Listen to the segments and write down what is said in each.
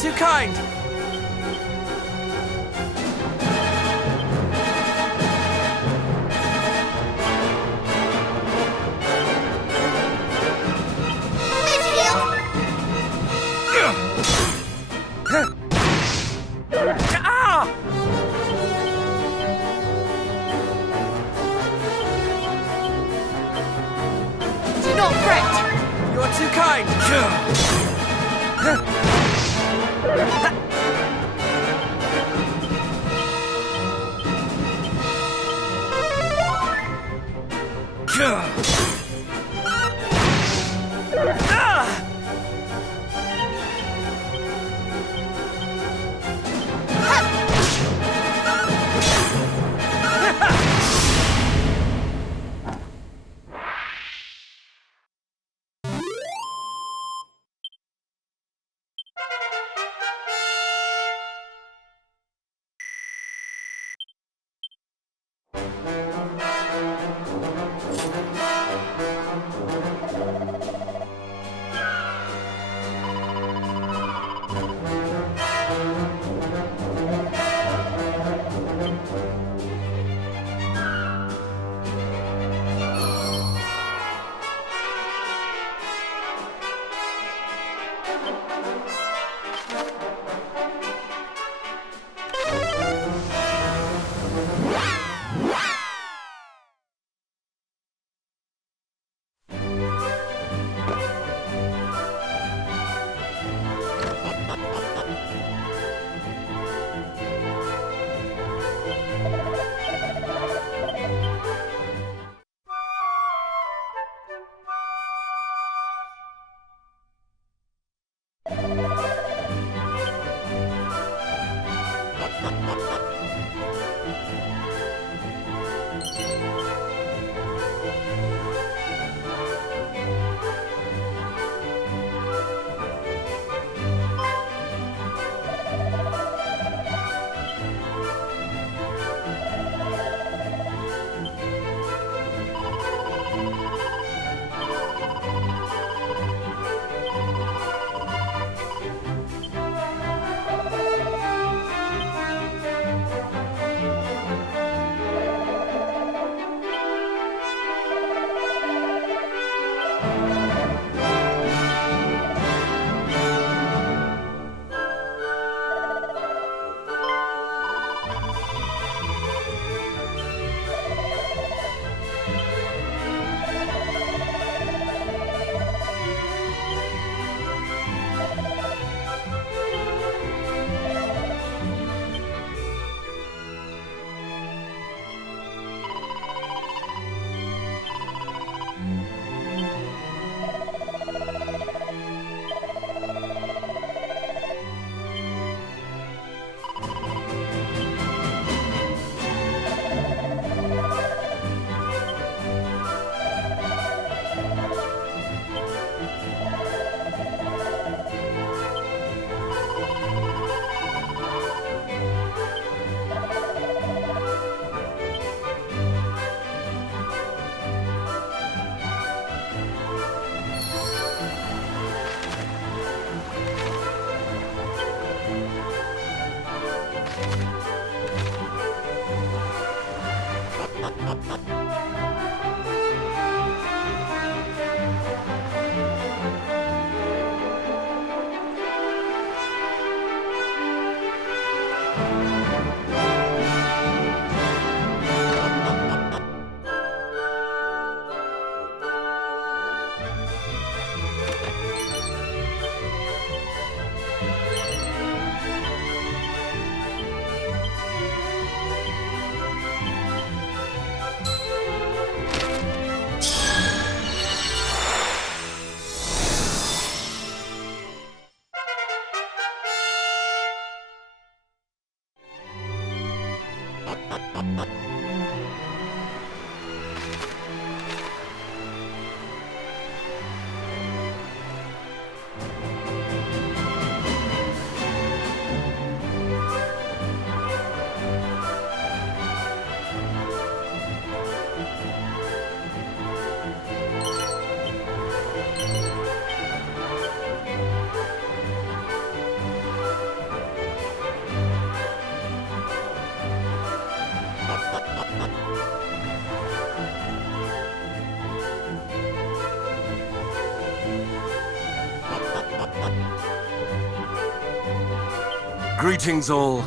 Too kind! Do not fret! You are too kind! Greetings all.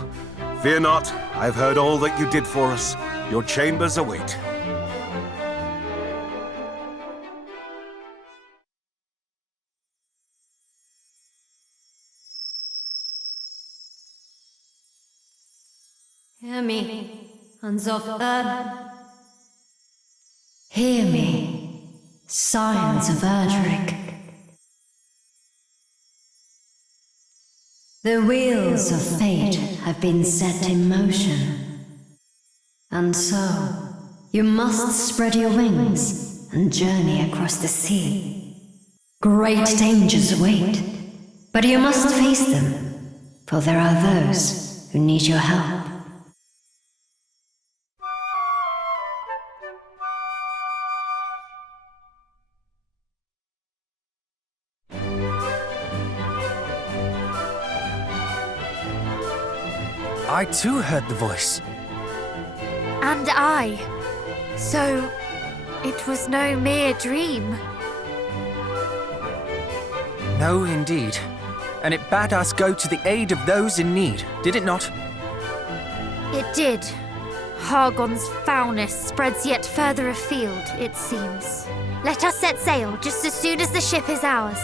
Fear not, I've heard all that you did for us. Your chambers await. Hear me, sons of Earth. Hear me, scions of Erdrick. The wheels of fate have been set in motion. And so, you must spread your wings and journey across the sea. Great dangers await, but you must face them, for there are those who need your help. I too heard the voice. And I. So, it was no mere dream. No, indeed. And it bade us go to the aid of those in need, did it not? It did. Hargon's foulness spreads yet further afield, it seems. Let us set sail just as soon as the ship is ours.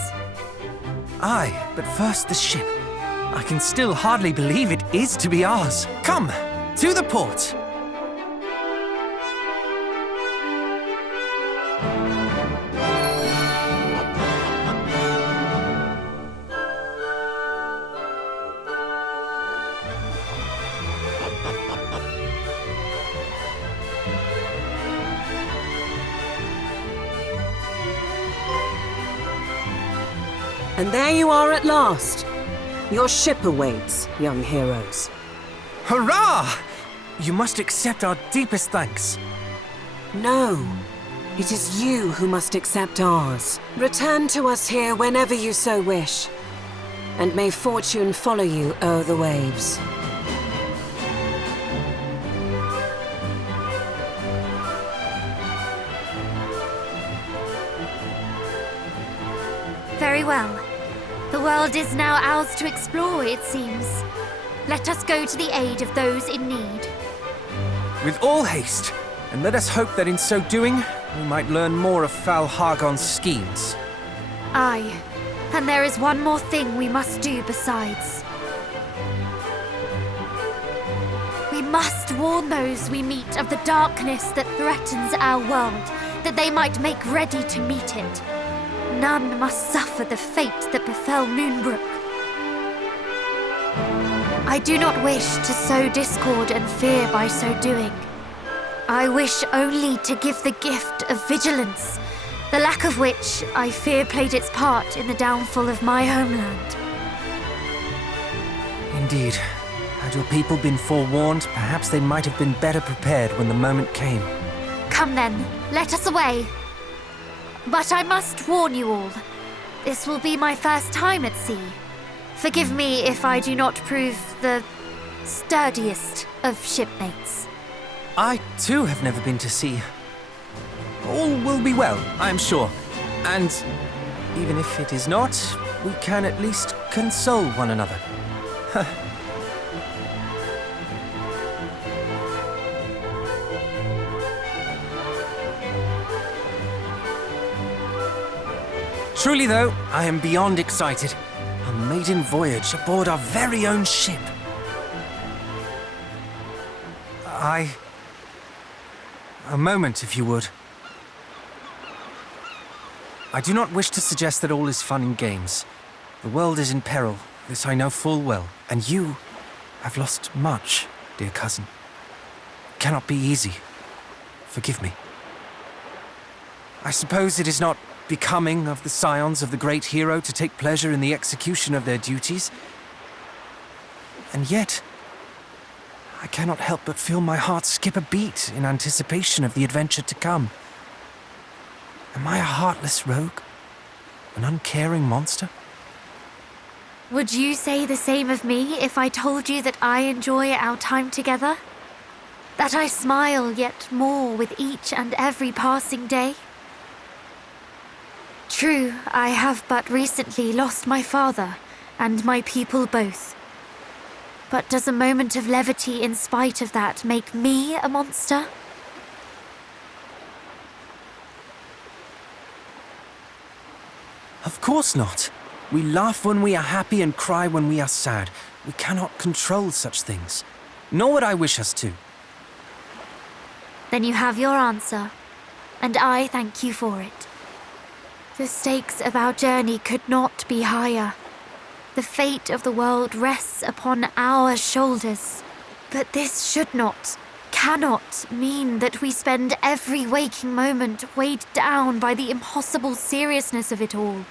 Aye, but first the ship. I can still hardly believe it is to be ours. Come, to the port. And there you are at last. Your ship awaits, young heroes. Hurrah! You must accept our deepest thanks. No, it is you who must accept ours. Return to us here whenever you so wish, and may fortune follow you o'er the waves. Very well. The world is now ours to explore, it seems. Let us go to the aid of those in need. With all haste, and let us hope that in so doing, we might learn more of Foul Hargon's schemes. Aye, and there is one more thing we must do besides. We must warn those we meet of the darkness that threatens our world, that they might make ready to meet it. None must suffer the fate that befell Moonbrook. I do not wish to sow discord and fear by so doing. I wish only to give the gift of vigilance, the lack of which I fear played its part in the downfall of my homeland. Indeed. Had your people been forewarned, perhaps they might have been better prepared when the moment came. Come then, let us away. But I must warn you all. This will be my first time at sea. Forgive me if I do not prove the sturdiest of shipmates. I too have never been to sea. All will be well, I am sure. And even if it is not, we can at least console one another. Truly though, I am beyond excited. A maiden voyage aboard our very own ship. A moment, if you would. I do not wish to suggest that all is fun and games. The world is in peril, this I know full well, and you have lost much, dear cousin. cannot be easy. Forgive me. I suppose it is not becoming of the scions of the great hero to take pleasure in the execution of their duties. And yet, I cannot help but feel my heart skip a beat in anticipation of the adventure to come. Am I a heartless rogue? An uncaring monster? Would you say the same of me if I told you that I enjoy our time together? That I smile yet more with each and every passing day? True, I have but recently lost my father and my people both. But does a moment of levity in spite of that make me a monster? Of course not. We laugh when we are happy and cry when we are sad. We cannot control such things. Nor would I wish us to. Then you have your answer, and I thank you for it. The stakes of our journey could not be higher. The fate of the world rests upon our shoulders. But this should not, cannot mean that we spend every waking moment weighed down by the impossible seriousness of it all.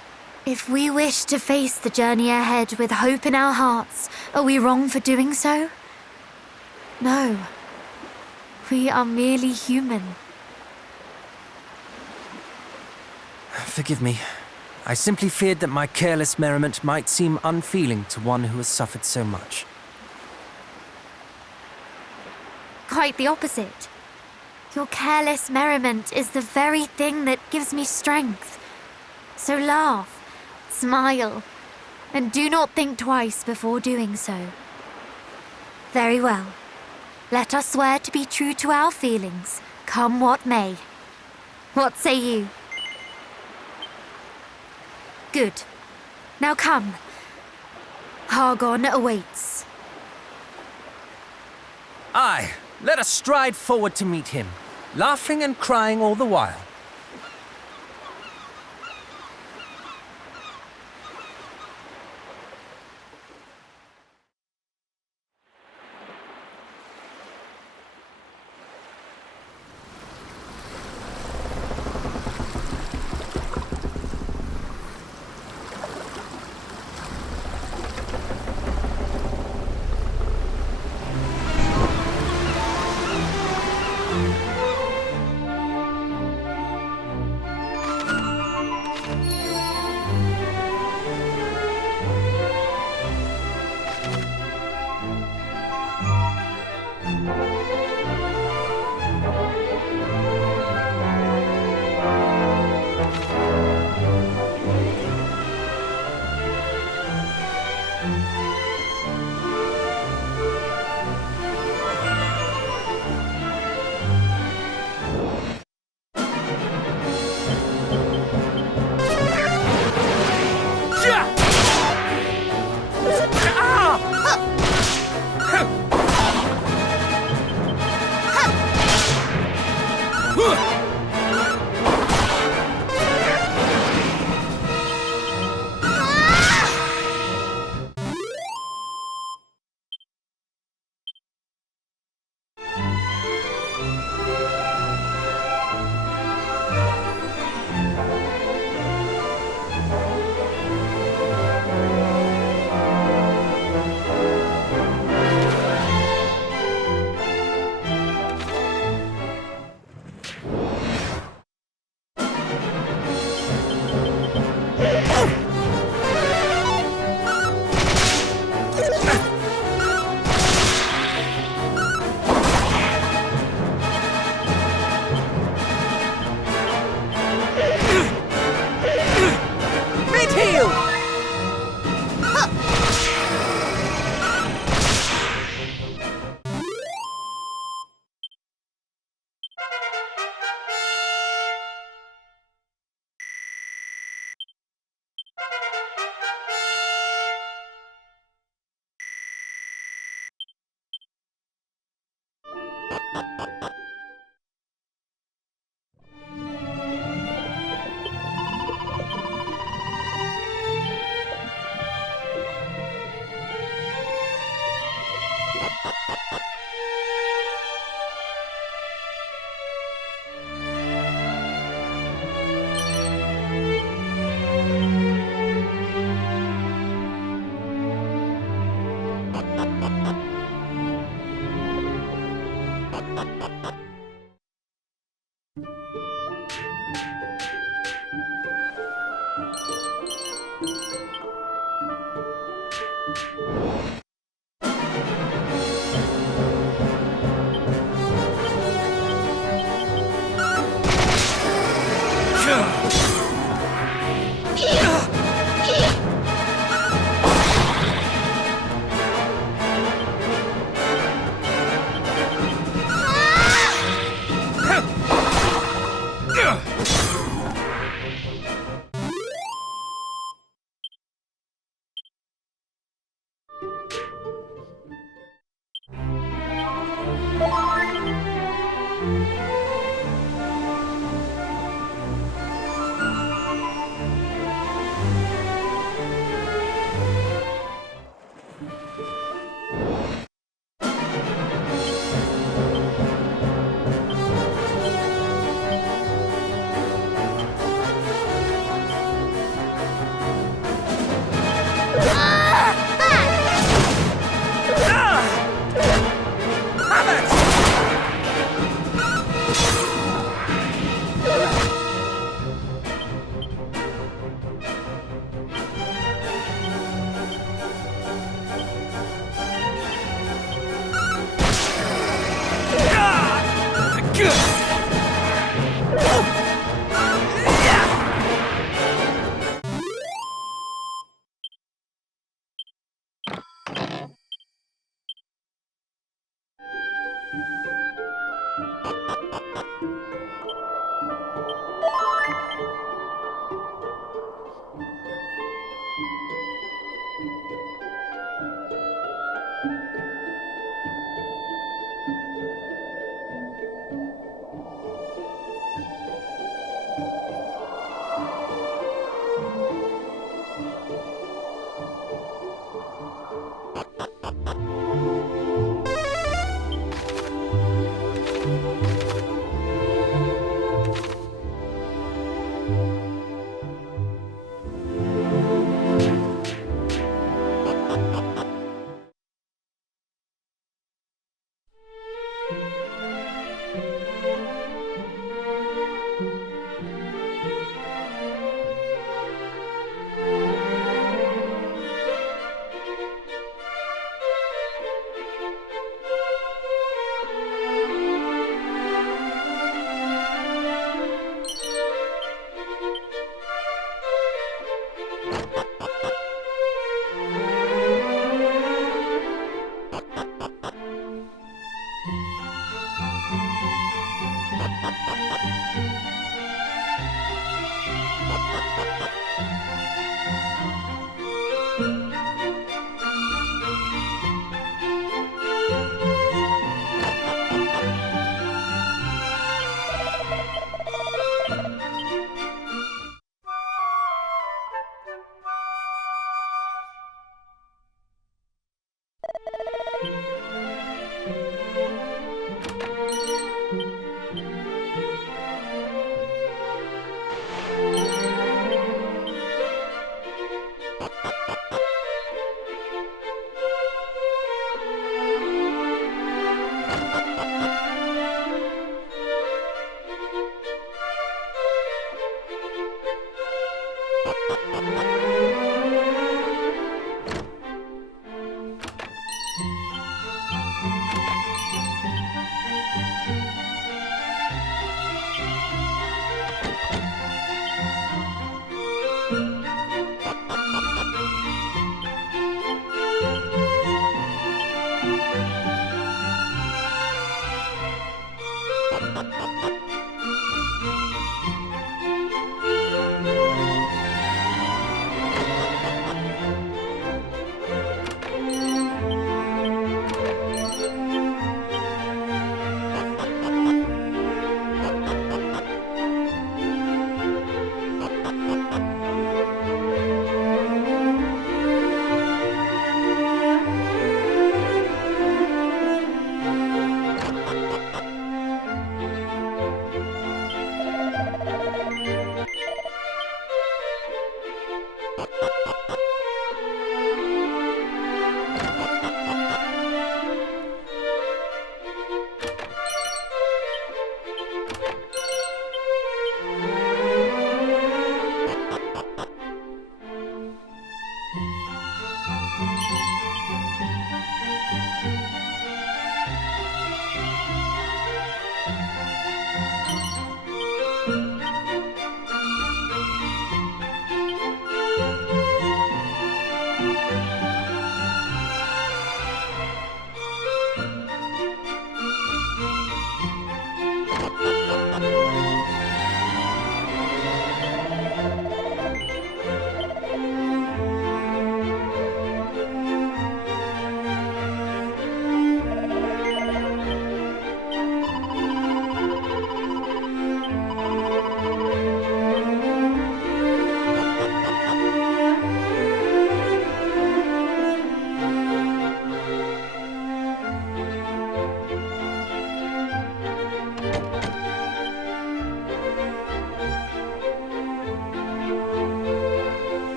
If we wish to face the journey ahead with hope in our hearts, are we wrong for doing so? No. We are merely human. Forgive me. I simply feared that my careless merriment might seem unfeeling to one who has suffered so much. Quite the opposite. Your careless merriment is the very thing that gives me strength. So laugh, smile, and do not think twice before doing so. Very well. Let us swear to be true to our feelings, come what may. What say you? Good. Now come. Hargon awaits. Aye, let us stride forward to meet him, laughing and crying all the while.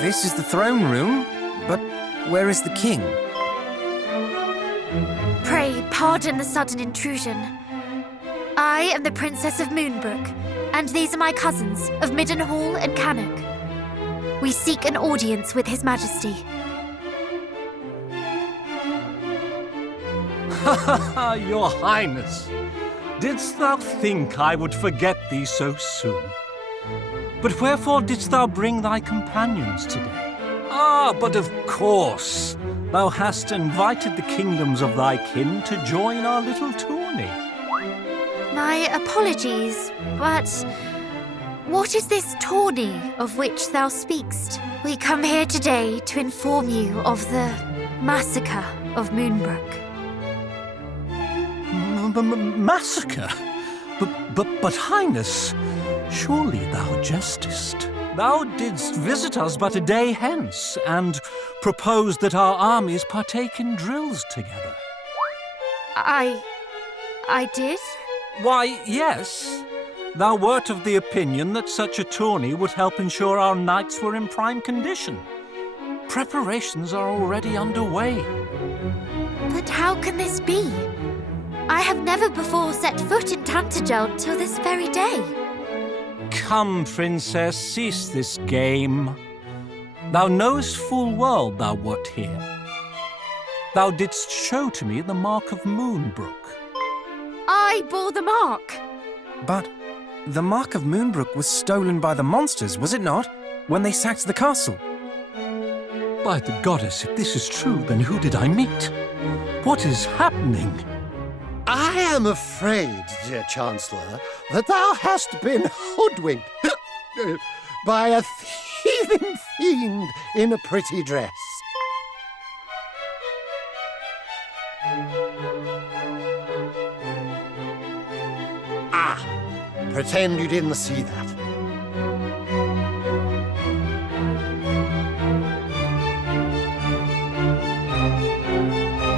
This is the throne room, but where is the king? Pray pardon the sudden intrusion. I am the Princess of Moonbrook, and these are my cousins of Middenhall and Cannock. We seek an audience with His Majesty. Your Highness, didst thou think I would forget thee so soon? But wherefore didst thou bring thy companions today? Ah, but of course, thou hast invited the kingdoms of thy kin to join our little tourney. My apologies, but what is this tourney of which thou speakst? We come here today to inform you of the massacre of Moonbrook. Massacre? But Highness, surely thou jestest. Thou didst visit us but a day hence, and proposed that our armies partake in drills together. I did? Why, yes. Thou wert of the opinion that such a tourney would help ensure our knights were in prime condition. Preparations are already underway. But how can this be? I have never before set foot in Tantagel till this very day. Come, Princess, cease this game. Thou knowest full well thou wert here. Thou didst show to me the mark of Moonbrook. I bore the mark. But the mark of Moonbrook was stolen by the monsters, was it not? When they sacked the castle. By the goddess, if this is true, then who did I meet? What is happening? I am afraid, dear Chancellor, that thou hast been hoodwinked by a thieving fiend in a pretty dress. Ah, pretend you didn't see that.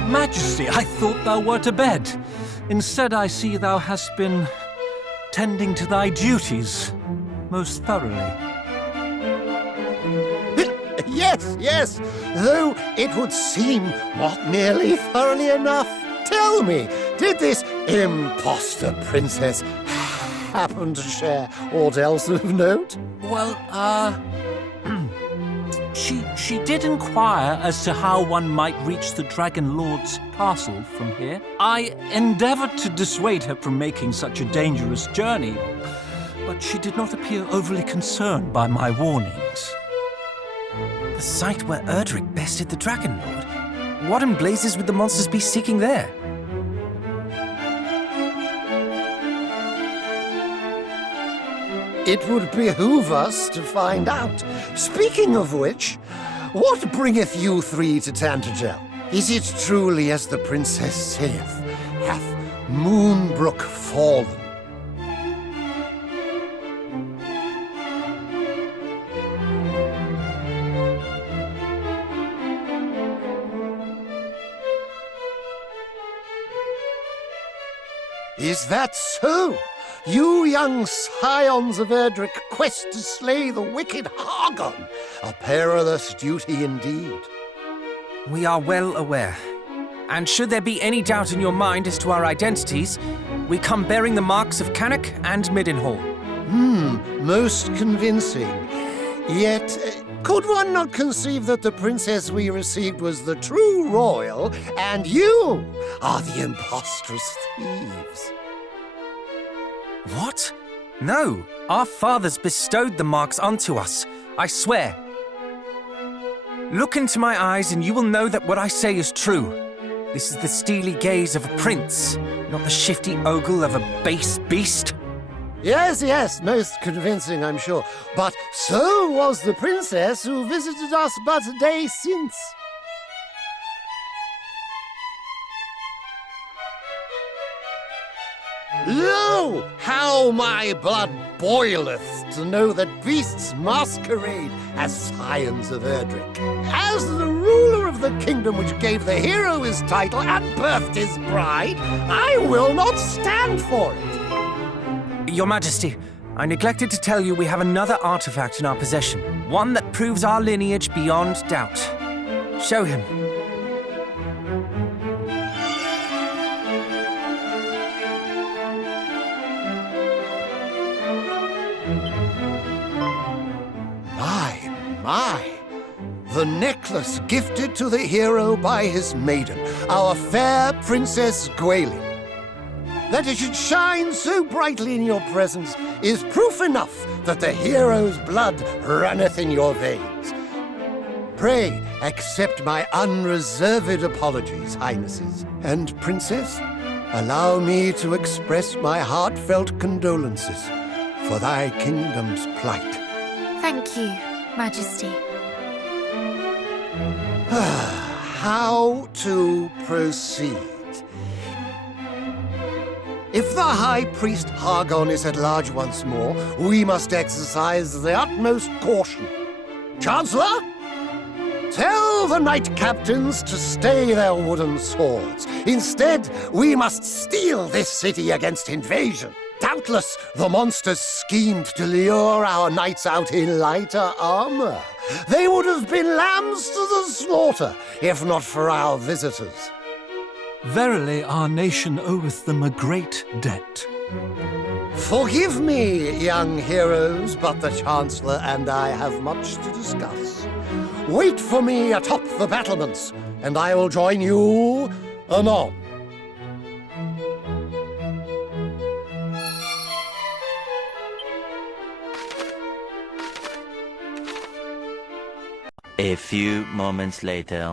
Majesty, I thought thou wert abed. Instead, I see thou hast been tending to thy duties most thoroughly. Yes, though it would seem not nearly thoroughly enough. Tell me, did this imposter princess happen to share aught else of note? Well, She did inquire as to how one might reach the Dragon Lord's castle from here. I endeavored to dissuade her from making such a dangerous journey, but she did not appear overly concerned by my warnings. The site where Erdrick bested the Dragon Lord? What in blazes would the monsters be seeking there? It would behoove us to find out. Speaking of which, what bringeth you three to Tantagel? Is it truly as the princess saith, hath Moonbrook fallen? Is that so? You young scions of Erdrick quest to slay the wicked Hargon. A perilous duty indeed. We are well aware. And should there be any doubt in your mind as to our identities, we come bearing the marks of Cannock and Middenhall. Most convincing. Yet, could one not conceive that the princess we received was the true royal, and you are the imposterous thieves? What? No, our fathers bestowed the marks onto us, I swear. Look into my eyes and you will know that what I say is true. This is the steely gaze of a prince, not the shifty ogle of a base beast. Yes, most convincing, I'm sure. But so was the princess who visited us but a day since. Lo! How my blood boileth to know that beasts masquerade as scions of Erdrick. As the ruler of the kingdom which gave the hero his title and birthed his bride, I will not stand for it. Your Majesty, I neglected to tell you we have another artifact in our possession. One that proves our lineage beyond doubt. Show him. My, the necklace gifted to the hero by his maiden, our fair Princess Gwaelin. That it should shine so brightly in your presence is proof enough that the hero's blood runneth in your veins. Pray accept my unreserved apologies, Highnesses. And, Princess, allow me to express my heartfelt condolences for thy kingdom's plight. Thank you, Majesty. How to proceed? If the High Priest Hargon is at large once more, we must exercise the utmost caution. Chancellor? Tell the knight captains to stay their wooden swords. Instead, we must steal this city against invasion. Doubtless, the monsters schemed to lure our knights out in lighter armor. They would have been lambs to the slaughter, if not for our visitors. Verily, our nation oweth them a great debt. Forgive me, young heroes, but the Chancellor and I have much to discuss. Wait for me atop the battlements, and I will join you anon. A few moments later.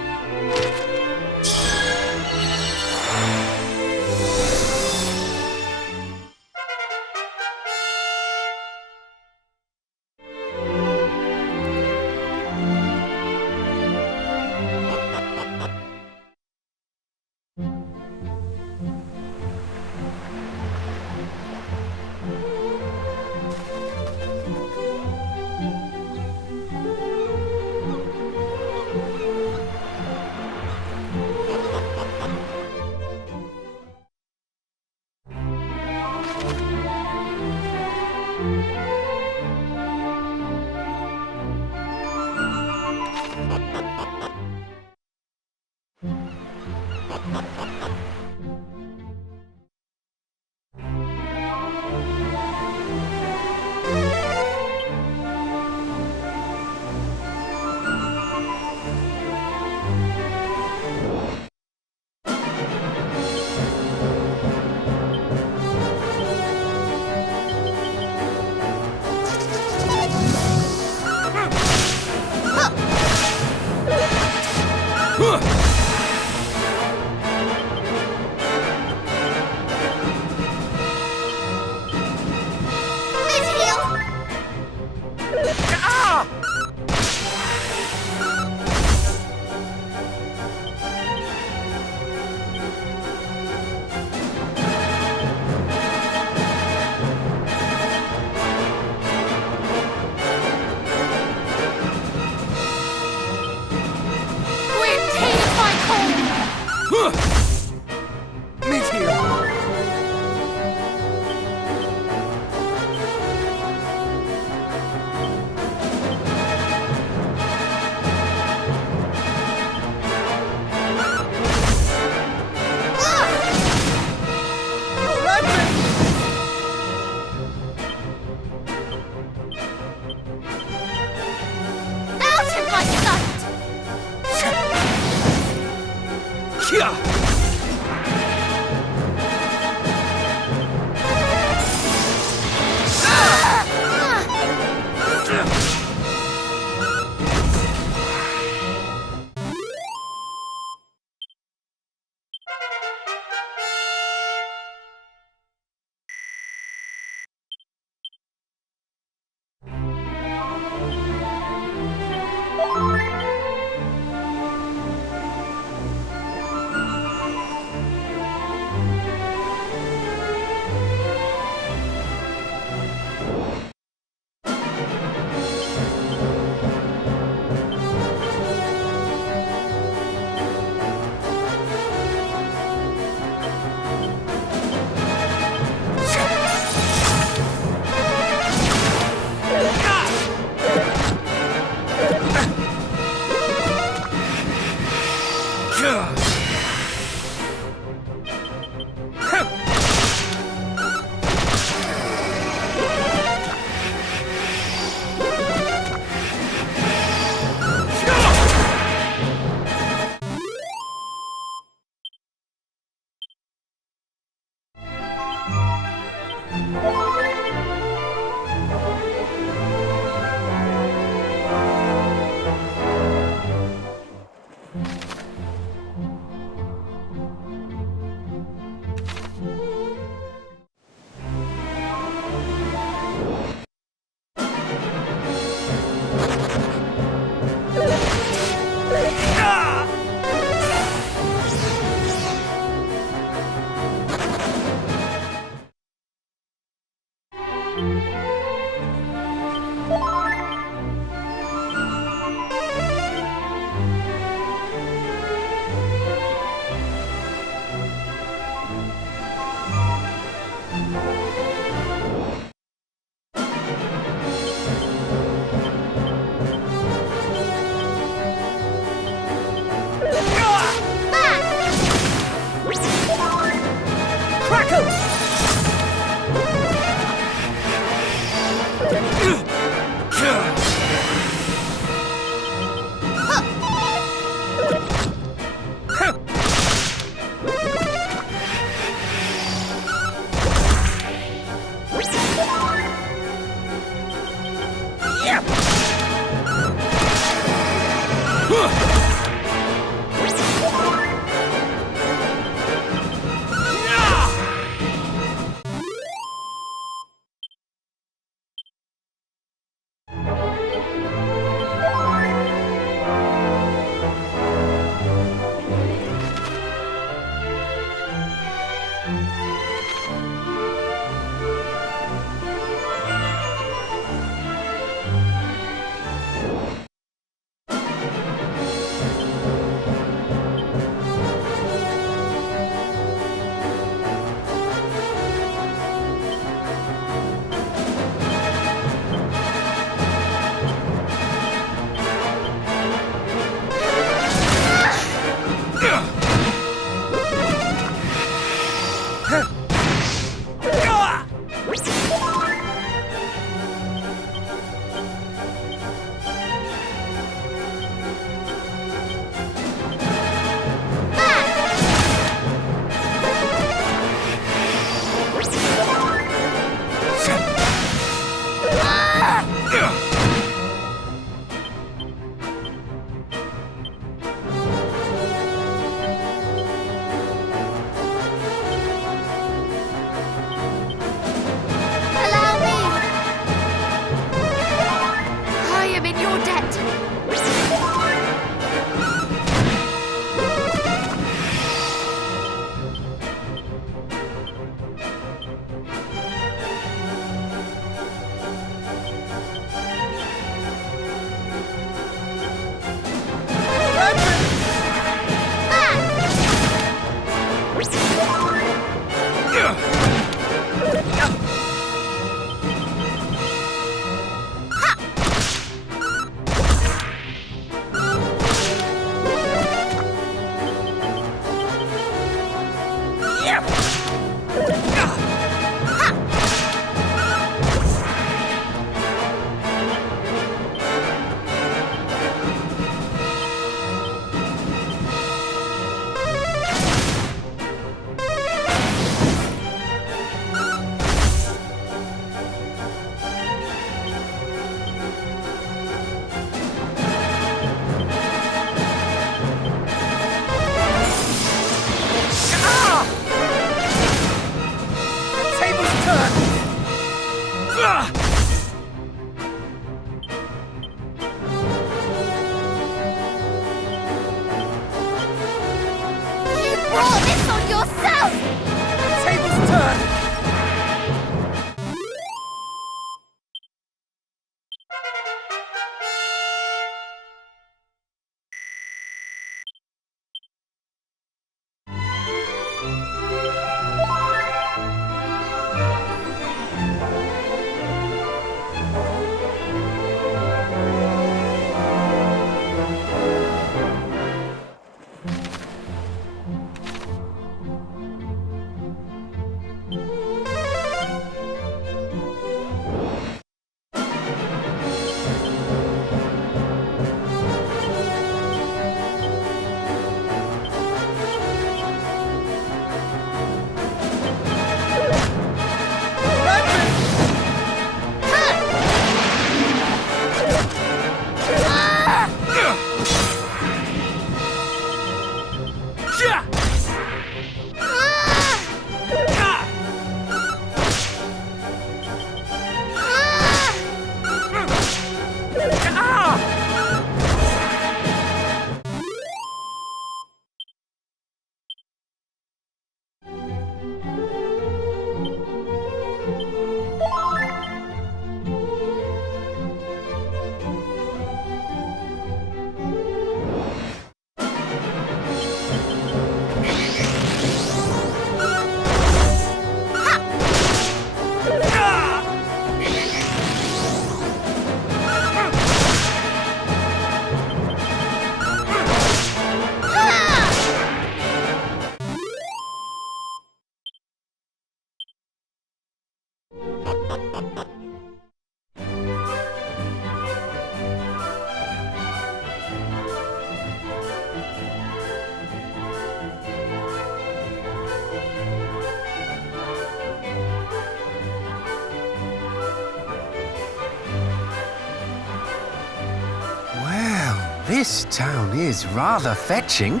This town is rather fetching.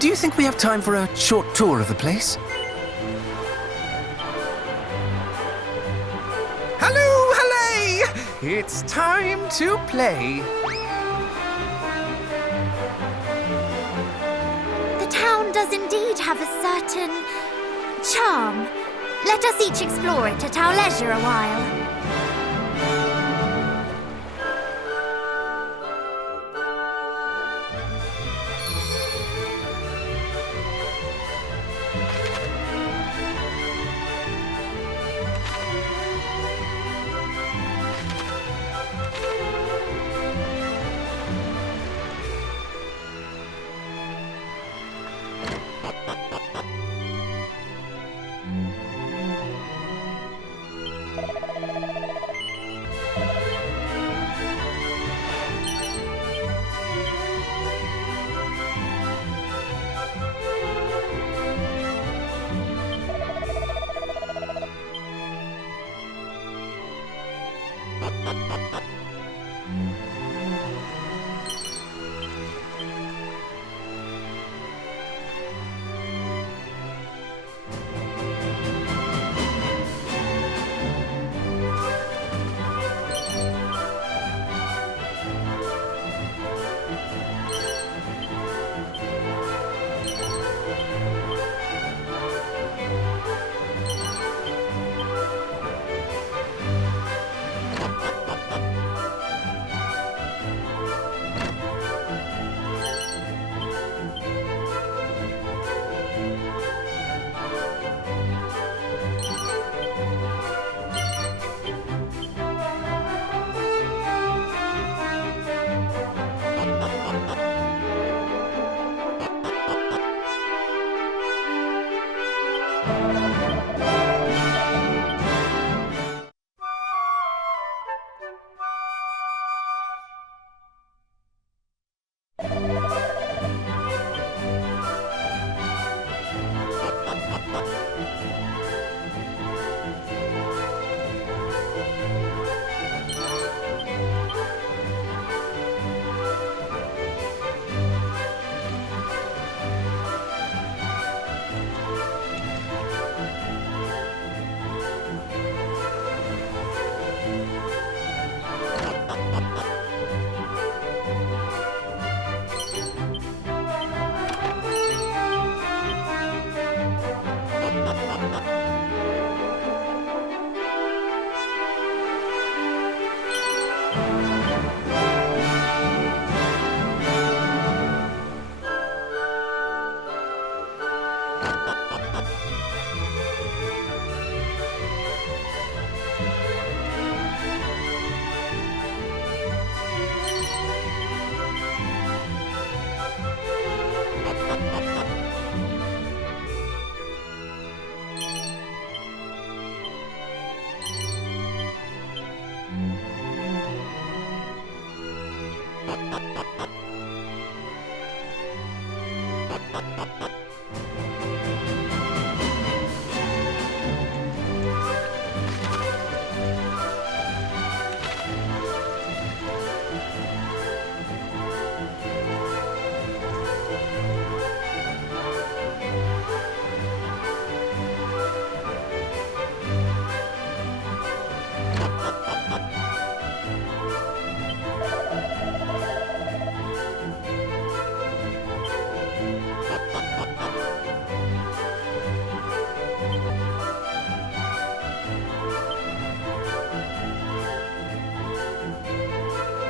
Do you think we have time for a short tour of the place? Hello, hallay! It's time to play. The town does indeed have a certain charm. Let us each explore it at our leisure a while.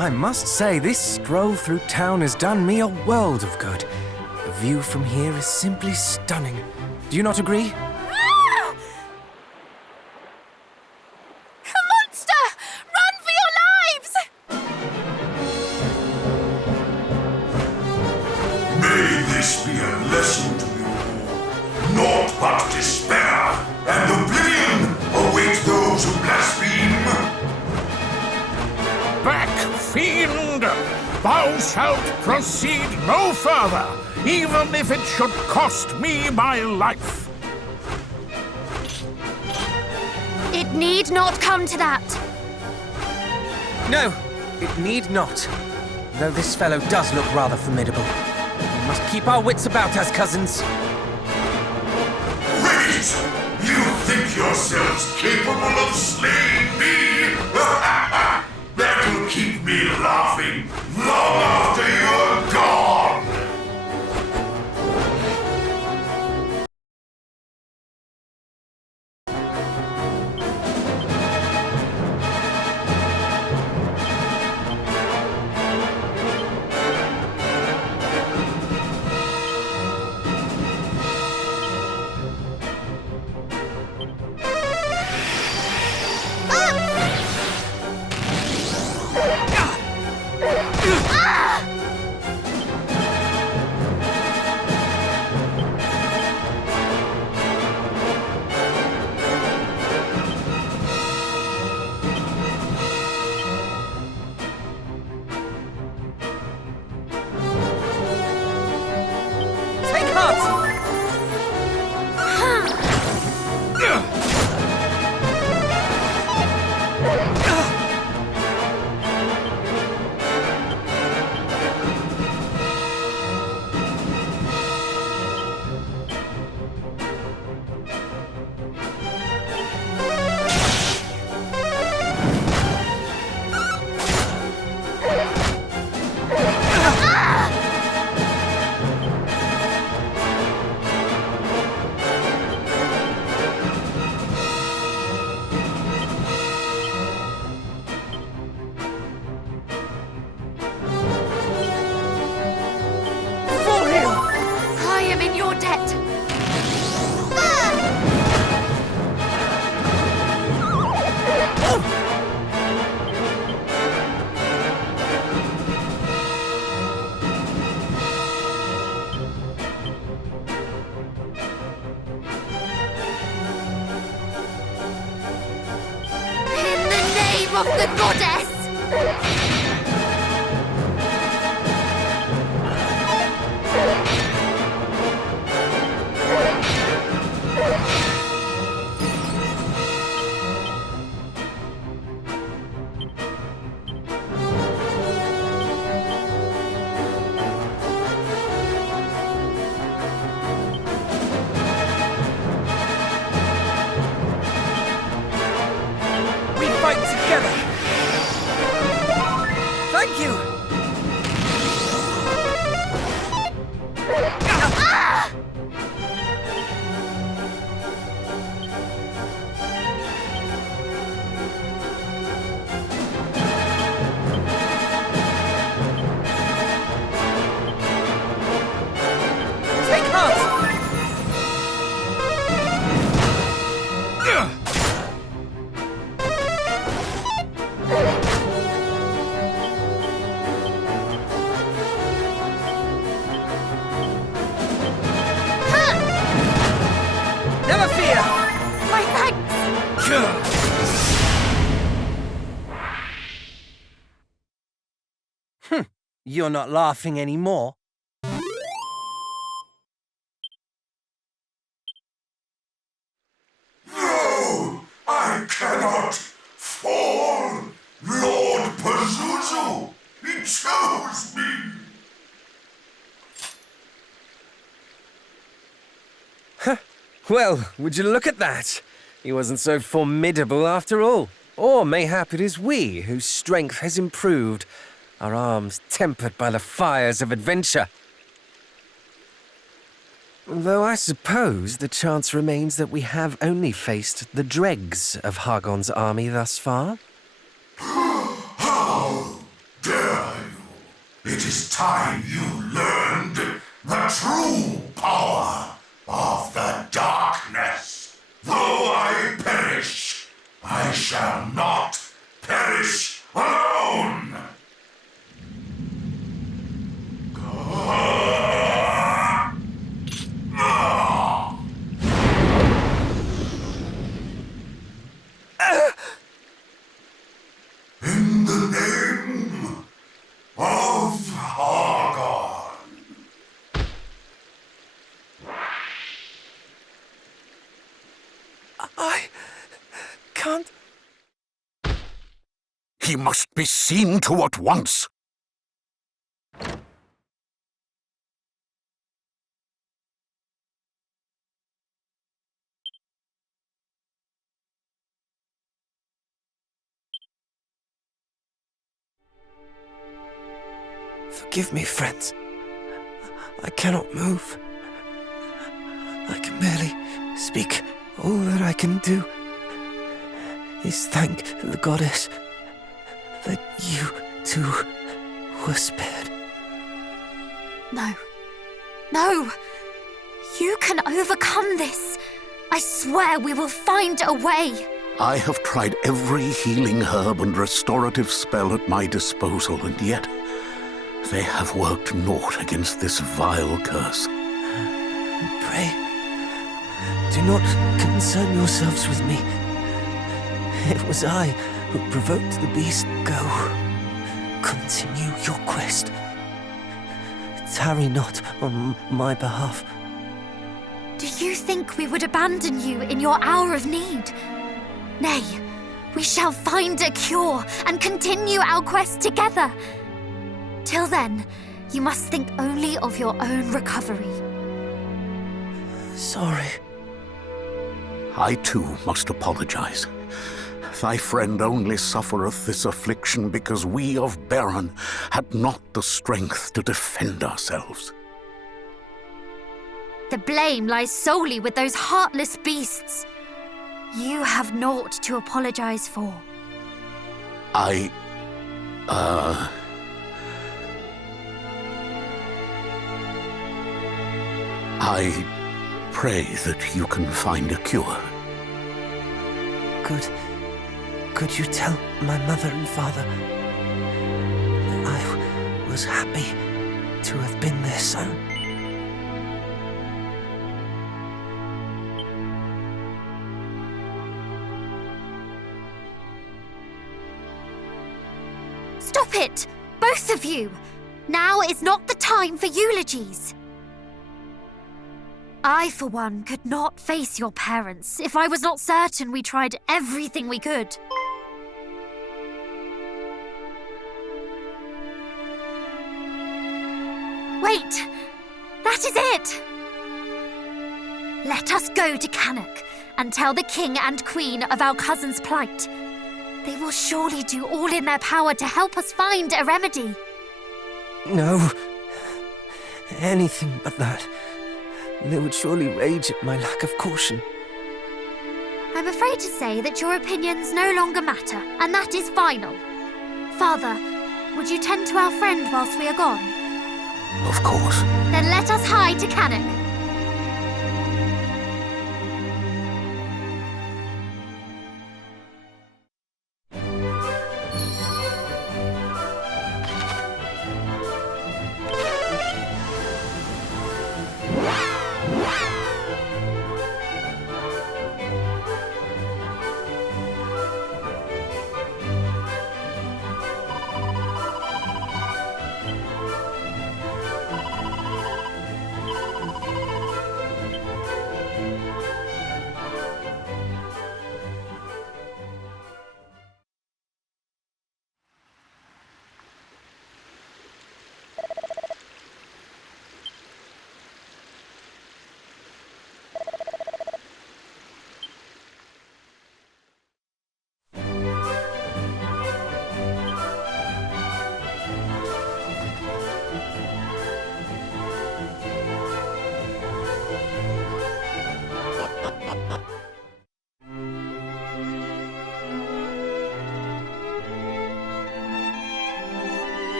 I must say, this stroll through town has done me a world of good. The view from here is simply stunning. Do you not agree? Ah! A monster! Run for your lives! May this be a lesson to you all. Naught but despair and oblivion await those who blaspheme. Back, fiend! Thou shalt proceed no further, even if it should cost me my life. It need not come to that. No, it need not. though this fellow does look rather formidable. We must keep our wits about us, cousins. Wait! You think yourselves capable of slaying me? That'll keep me laughing long after you're gone! Of the goddess! We fight together! Thank you! Take heart! Never fear! My thanks! You're not laughing anymore. No! I cannot fall! Lord Pazuzu! He chose me! Well, would you look at that? He wasn't so formidable after all. Or mayhap it is we whose strength has improved, our arms tempered by the fires of adventure. Though I suppose the chance remains that we have only faced the dregs of Hargon's army thus far. How dare you! It is time you learned the true power of the darkness. Though I perish, I shall not perish alone! In the name of Hargon. I can't... He must be seen to at once. Forgive me, friends. I cannot move. I can barely speak. All that I can do is thank the goddess that you two were spared. No. No! You can overcome this! I swear we will find a way! I have tried every healing herb and restorative spell at my disposal, and yet they have worked naught against this vile curse. Pray, do not concern yourselves with me. It was I who provoked the beast. Go. Continue your quest. Tarry not on my behalf. Do you think we would abandon you in your hour of need? Nay, we shall find a cure and continue our quest together. Till then, you must think only of your own recovery. Sorry. I too must apologize. Thy friend only suffereth this affliction because we of Baron had not the strength to defend ourselves. The blame lies solely with those heartless beasts. You have naught to apologize for. I pray that you can find a cure. Could you tell my mother and father that I was happy to have been their son? Stop it! Both of you! Now is not the time for eulogies. I, for one, could not face your parents if I was not certain we tried everything we could. Wait! That is it! Let us go to Cannock and tell the king and queen of our cousin's plight. They will surely do all in their power to help us find a remedy. No. Anything but that. They would surely rage at my lack of caution. I'm afraid to say that your opinions no longer matter, and that is final. Father, would you tend to our friend whilst we are gone? Of course. Then let us hide to Cannock.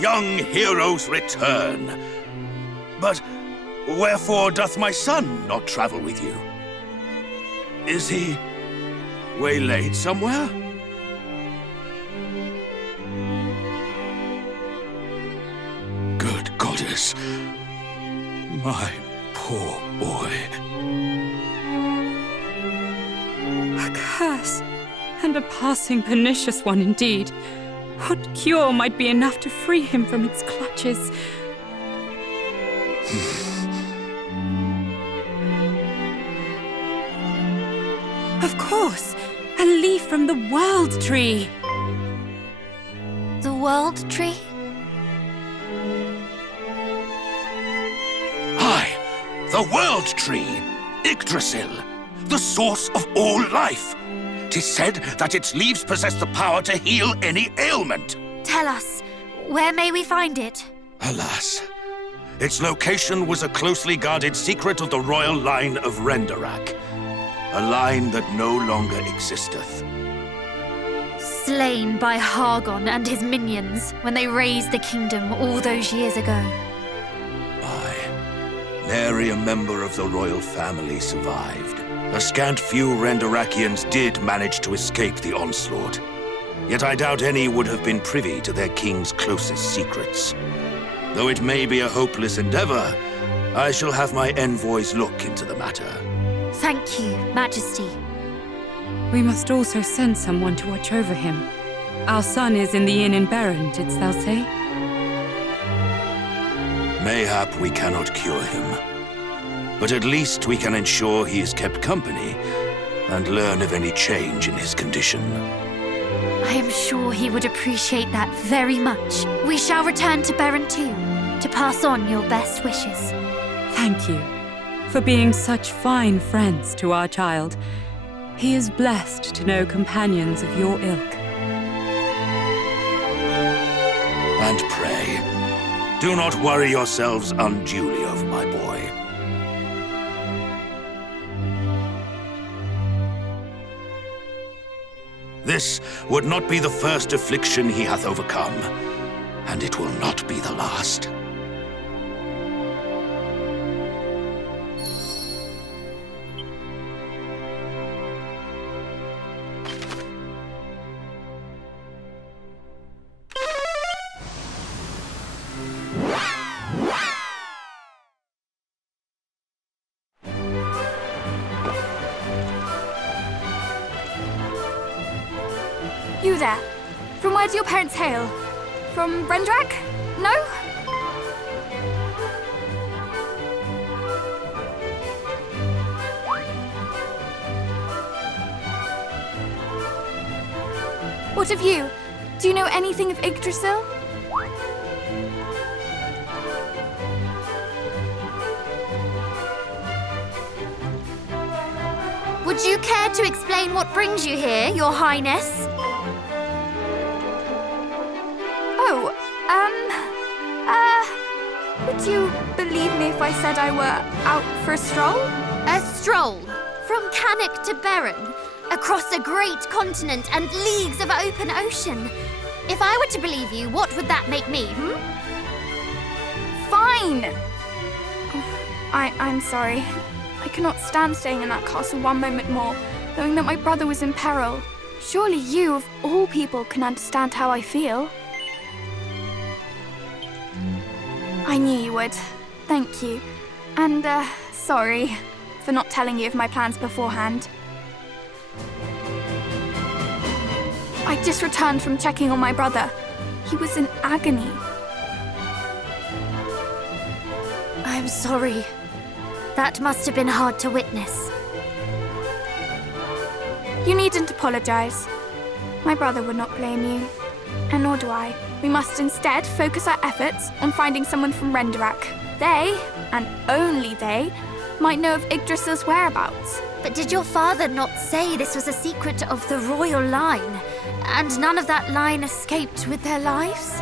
Young heroes return. But wherefore doth my son not travel with you? Is he waylaid somewhere? Good goddess, my poor boy. A curse, and a passing pernicious one indeed. What cure might be enough to free him from its clutches? Of course! A leaf from the World Tree! The World Tree? The World Tree! Yggdrasil! The source of all life! 'Tis said that its leaves possess the power to heal any ailment. Tell us, where may we find it? Alas, its location was a closely guarded secret of the royal line of Renderak. A line that no longer existeth. Slain by Hargon and his minions when they razed the kingdom all those years ago. Nary a member of the royal family survived. A scant few Renderakians did manage to escape the onslaught. Yet I doubt any would have been privy to their king's closest secrets. Though it may be a hopeless endeavor, I shall have my envoys look into the matter. Thank you, Majesty. We must also send someone to watch over him. Our son is in the inn in Berryn, didst thou say? Mayhap we cannot cure him. But at least we can ensure he is kept company and learn of any change in his condition. I am sure he would appreciate that very much. We shall return to Berryn too, to pass on your best wishes. Thank you for being such fine friends to our child. He is blessed to know companions of your ilk. And pray, do not worry yourselves unduly over my boy. This would not be the first affliction he hath overcome, and it will not be the last. You there. From where do your parents hail? From Rendrak? No? What of you? Do you know anything of Yggdrasil? Would you care to explain what brings you here, Your Highness? Oh, would you believe me if I said I were out for a stroll? A stroll? From Cannock to Berryn? Across a great continent and leagues of open ocean? If I were to believe you, what would that make me, Fine! I'm sorry. I cannot stand staying in that castle one moment more, knowing that my brother was in peril. Surely you, of all people, can understand how I feel. I knew you would. Thank you. And, sorry for not telling you of my plans beforehand. I just returned from checking on my brother. He was in agony. I'm sorry. That must have been hard to witness. You needn't apologize. My brother would not blame you. And nor do I. We must instead focus our efforts on finding someone from Renderak. They, and only they, might know of Yggdrasil's whereabouts. But did your father not say this was a secret of the royal line, and none of that line escaped with their lives?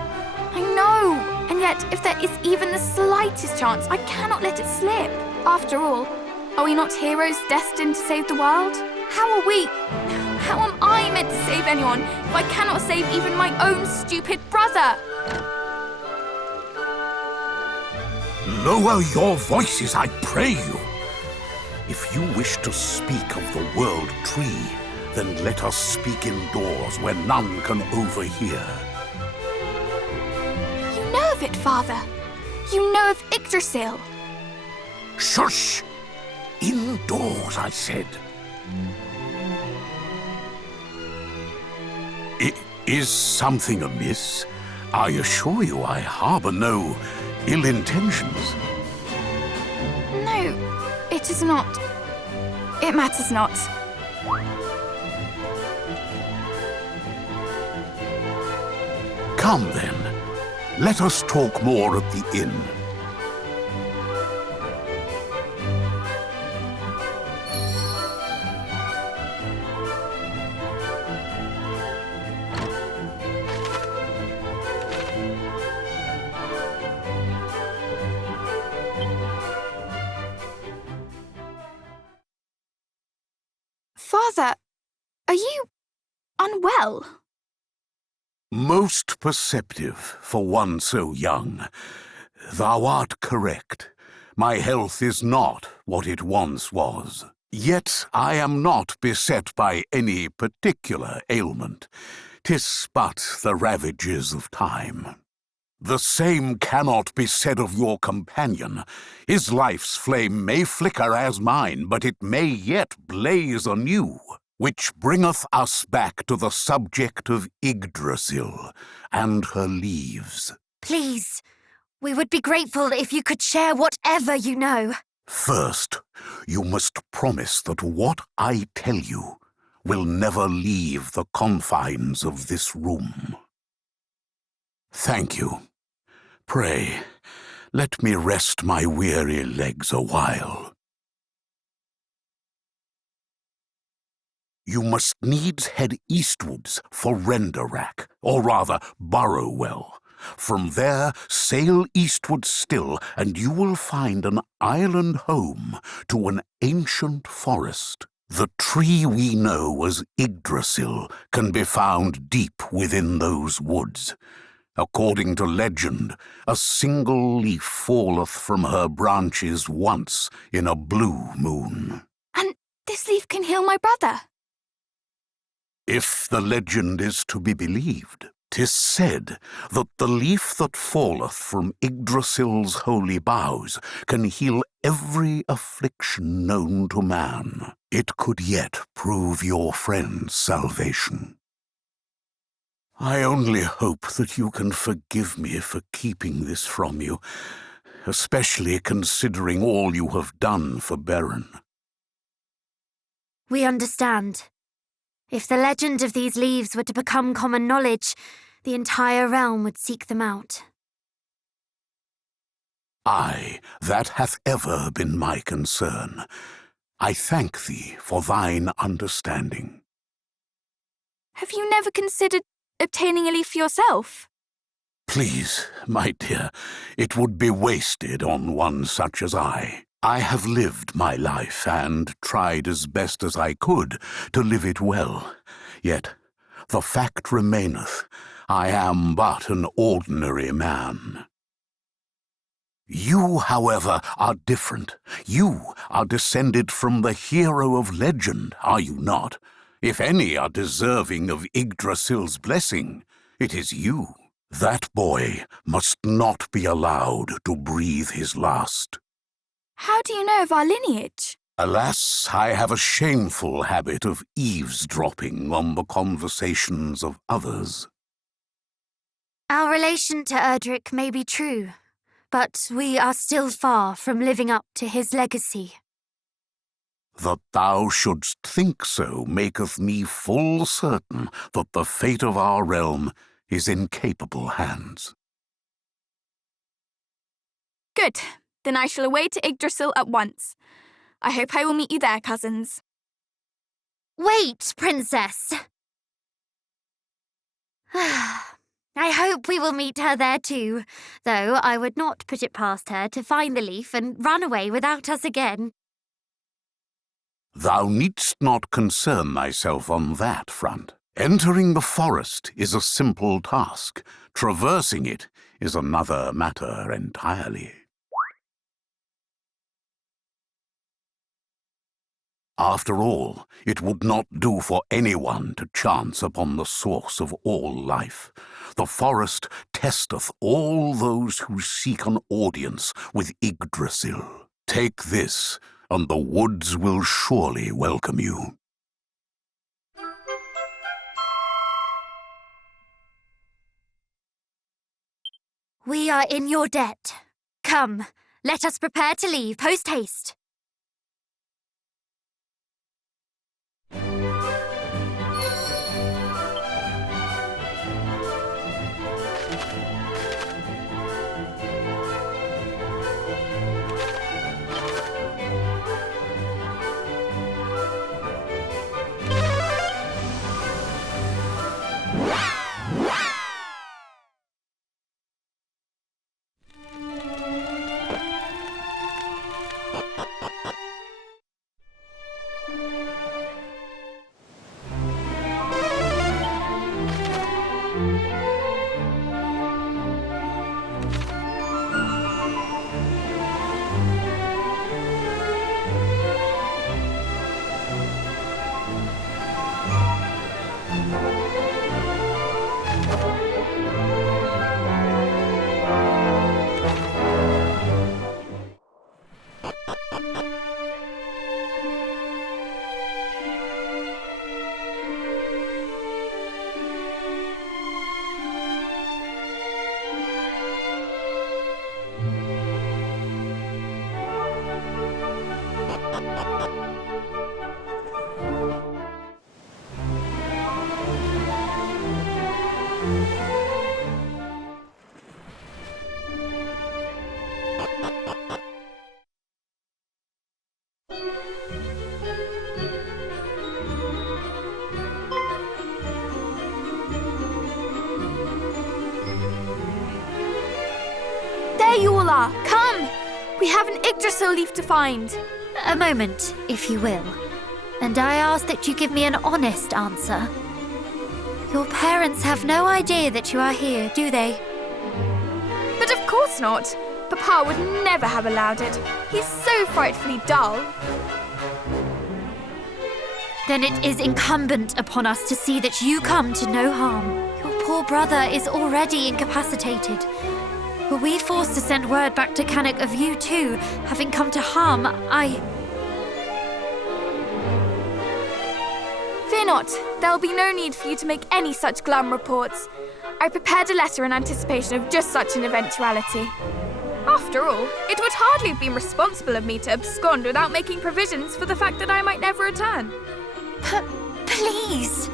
I know! And yet, if there is even the slightest chance, I cannot let it slip. After all, are we not heroes destined to save the world? How am I meant to save anyone if I cannot save even my own stupid brother? Lower your voices, I pray you. If you wish to speak of the World Tree, then let us speak indoors where none can overhear. You know of it, Father. You know of Yggdrasil. Shush! Indoors, I said. Is something amiss? I assure you I harbor no ill intentions. No, it is not. It matters not. Come then. Let us talk more at the inn. Father, are you unwell? Most perceptive for one so young. Thou art correct. My health is not what it once was. Yet I am not beset by any particular ailment. 'Tis but the ravages of time. The same cannot be said of your companion. His life's flame may flicker as mine, but it may yet blaze anew. Which bringeth us back to the subject of Yggdrasil and her leaves. Please, we would be grateful if you could share whatever you know. First, you must promise that what I tell you will never leave the confines of this room. Thank you. Pray, let me rest my weary legs a while. You must needs head eastwards for Erdrick, or rather Burrowell. From there, sail eastward still, and you will find an island home to an ancient forest. The tree we know as Yggdrasil can be found deep within those woods. According to legend, a single leaf falleth from her branches once in a blue moon. And this leaf can heal my brother? If the legend is to be believed, 'tis said that the leaf that falleth from Yggdrasil's holy boughs can heal every affliction known to man. It could yet prove your friend's salvation. I only hope that you can forgive me for keeping this from you, especially considering all you have done for Baron. We understand. If the legend of these leaves were to become common knowledge, the entire realm would seek them out. Aye, that hath ever been my concern. I thank thee for thine understanding. Have you never considered obtaining a leaf for yourself? Please, my dear, it would be wasted on one such as I. I have lived my life and tried as best as I could to live it well. Yet the fact remaineth, I am but an ordinary man. You, however, are different. You are descended from the hero of legend, are you not? If any are deserving of Yggdrasil's blessing, it is you. That boy must not be allowed to breathe his last. How do you know of our lineage? Alas, I have a shameful habit of eavesdropping on the conversations of others. Our relation to Erdrick may be true, but we are still far from living up to his legacy. That thou shouldst think so maketh me full certain that the fate of our realm is in capable hands. Good. Then I shall away to Yggdrasil at once. I hope I will meet you there, cousins. Wait, Princess! I hope we will meet her there too, though I would not put it past her to find the leaf and run away without us again. Thou needst not concern thyself on that front. Entering the forest is a simple task. Traversing it is another matter entirely. After all, it would not do for anyone to chance upon the source of all life. The forest testeth all those who seek an audience with Yggdrasil. Take this, and the woods will surely welcome you. We are in your debt. Come, let us prepare to leave post-haste. There you all are! Come! We have an Yggdrasil leaf to find. A moment, if you will. And I ask that you give me an honest answer. Your parents have no idea that you are here, do they? But of course not. Papa would never have allowed it. He's so frightfully dull. Then it is incumbent upon us to see that you come to no harm. Your poor brother is already incapacitated. Were we forced to send word back to Canuck of you too, having come to harm, Fear not. There'll be no need for you to make any such glum reports. I prepared a letter in anticipation of just such an eventuality. After all, it would hardly have been responsible of me to abscond without making provisions for the fact that I might never return. Please!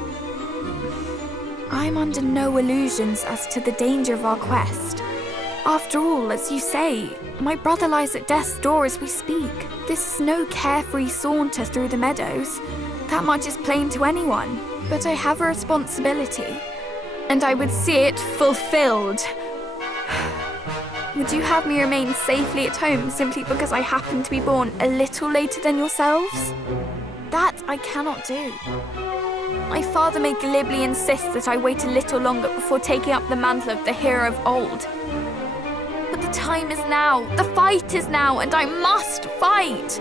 I'm under no illusions as to the danger of our quest. After all, as you say, my brother lies at death's door as we speak. This is no carefree saunter through the meadows. That much is plain to anyone. But I have a responsibility, and I would see it fulfilled. Would you have me remain safely at home simply because I happen to be born a little later than yourselves? That I cannot do. My father may glibly insist that I wait a little longer before taking up the mantle of the hero of old. But the time is now, the fight is now, and I must fight.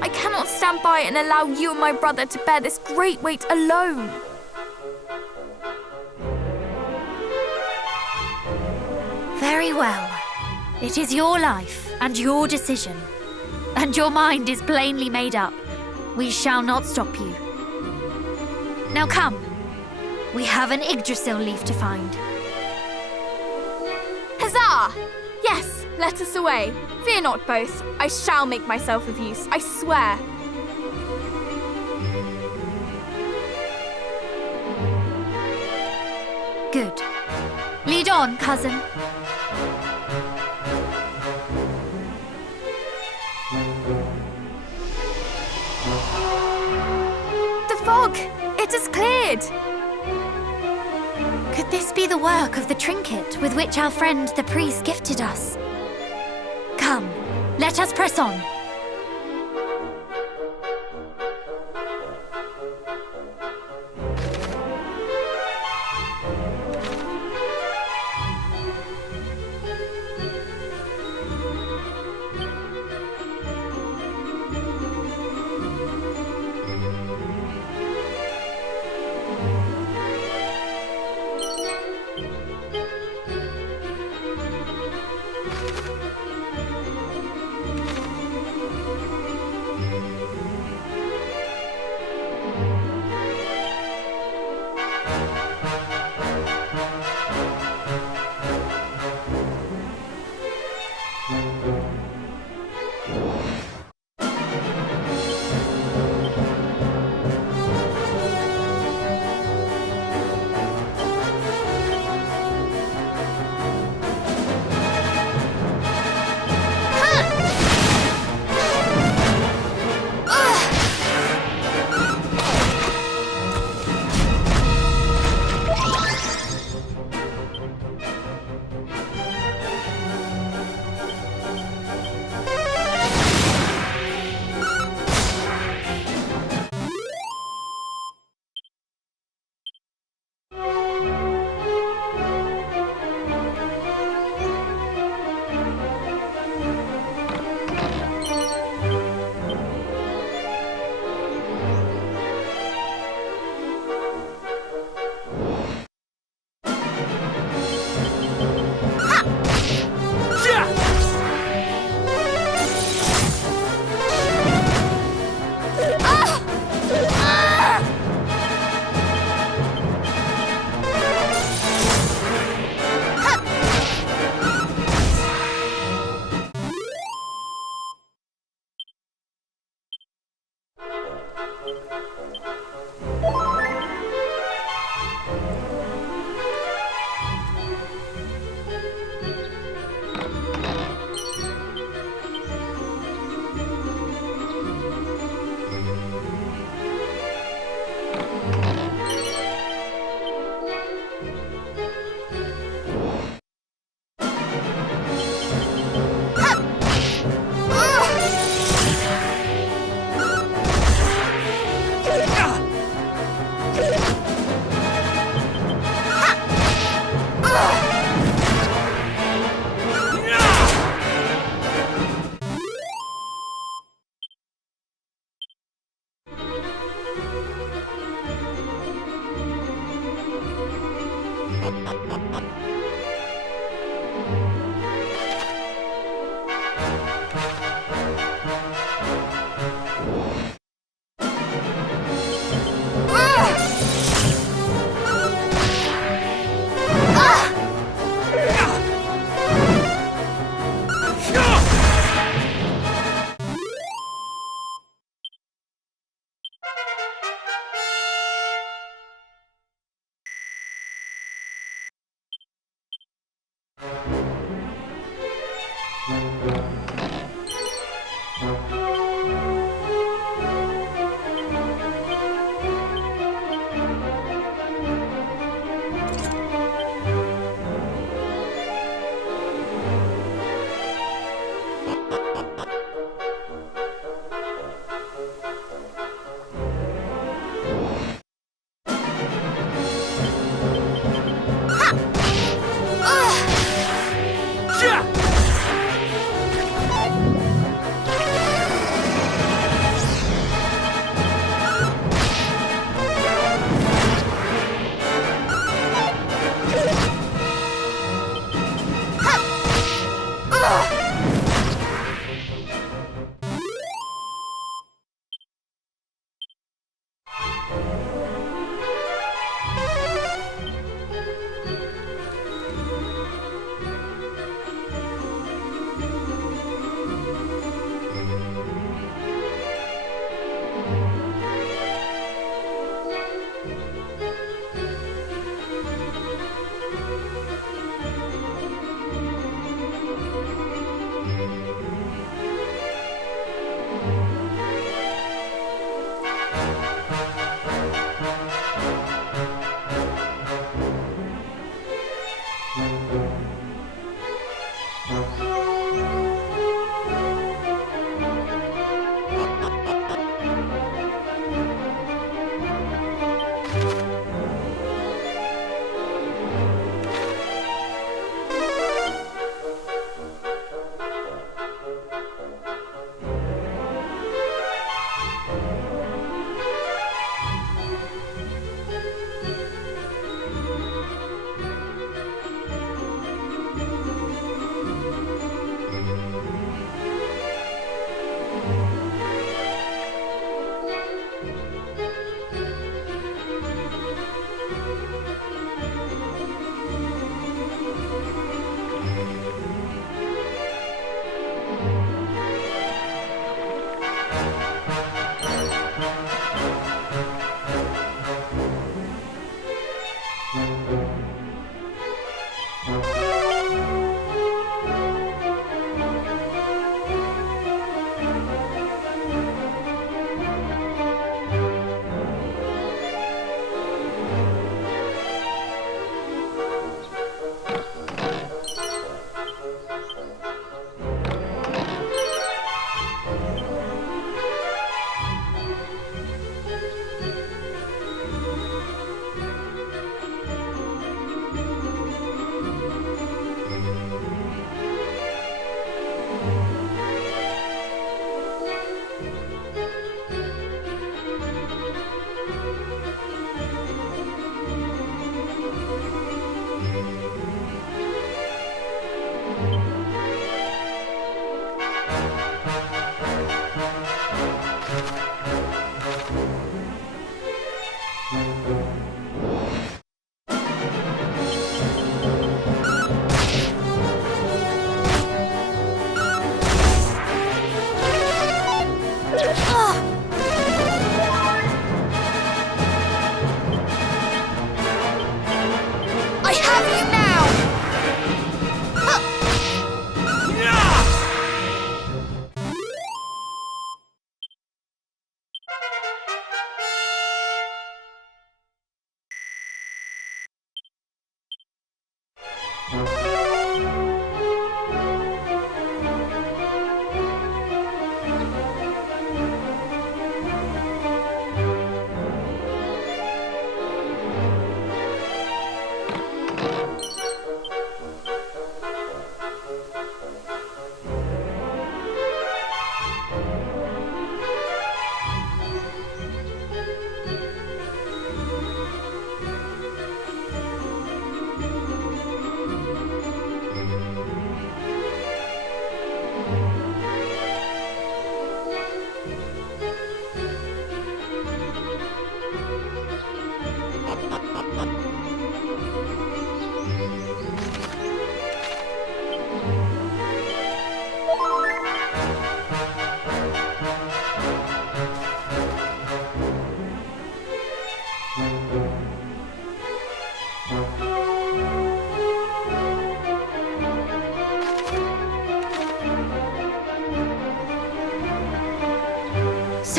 I cannot stand by and allow you and my brother to bear this great weight alone. Very well. It is your life and your decision. And your mind is plainly made up. We shall not stop you. Now come. We have an Yggdrasil leaf to find. Huzzah! Yes, let us away. Fear not both. I shall make myself of use, I swear. Good. Lead on, cousin. The fog! It has cleared! Could this be the work of the trinket with which our friend the priest gifted us? Come, let us press on.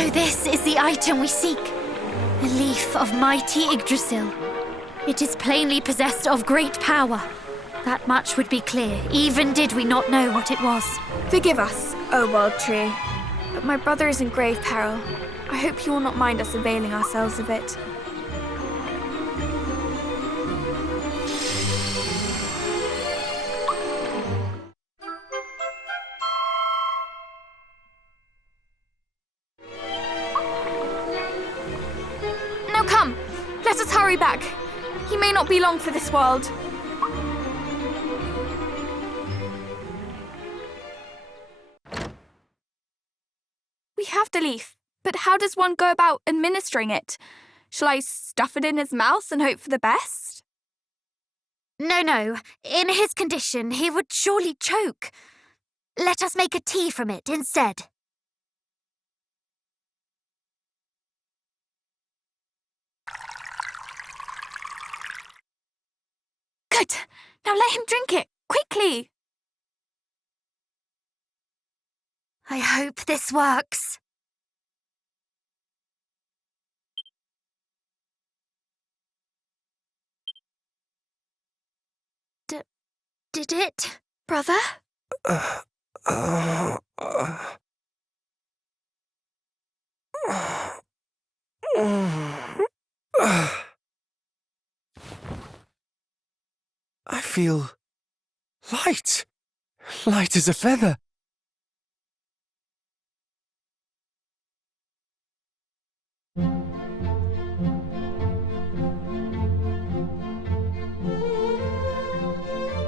So this is the item we seek. A leaf of mighty Yggdrasil. It is plainly possessed of great power. That much would be clear, even did we not know what it was. Forgive us, O World Tree, but my brother is in grave peril. I hope you will not mind us availing ourselves of it. Now come, let us hurry back. He may not be long for this world. We have the leaf, but how does one go about administering it? Shall I stuff it in his mouth and hope for the best? No. In his condition, he would surely choke. Let us make a tea from it instead. Good. Now let him drink it, quickly. I hope this works. Did it, brother? I feel light. Light as a feather.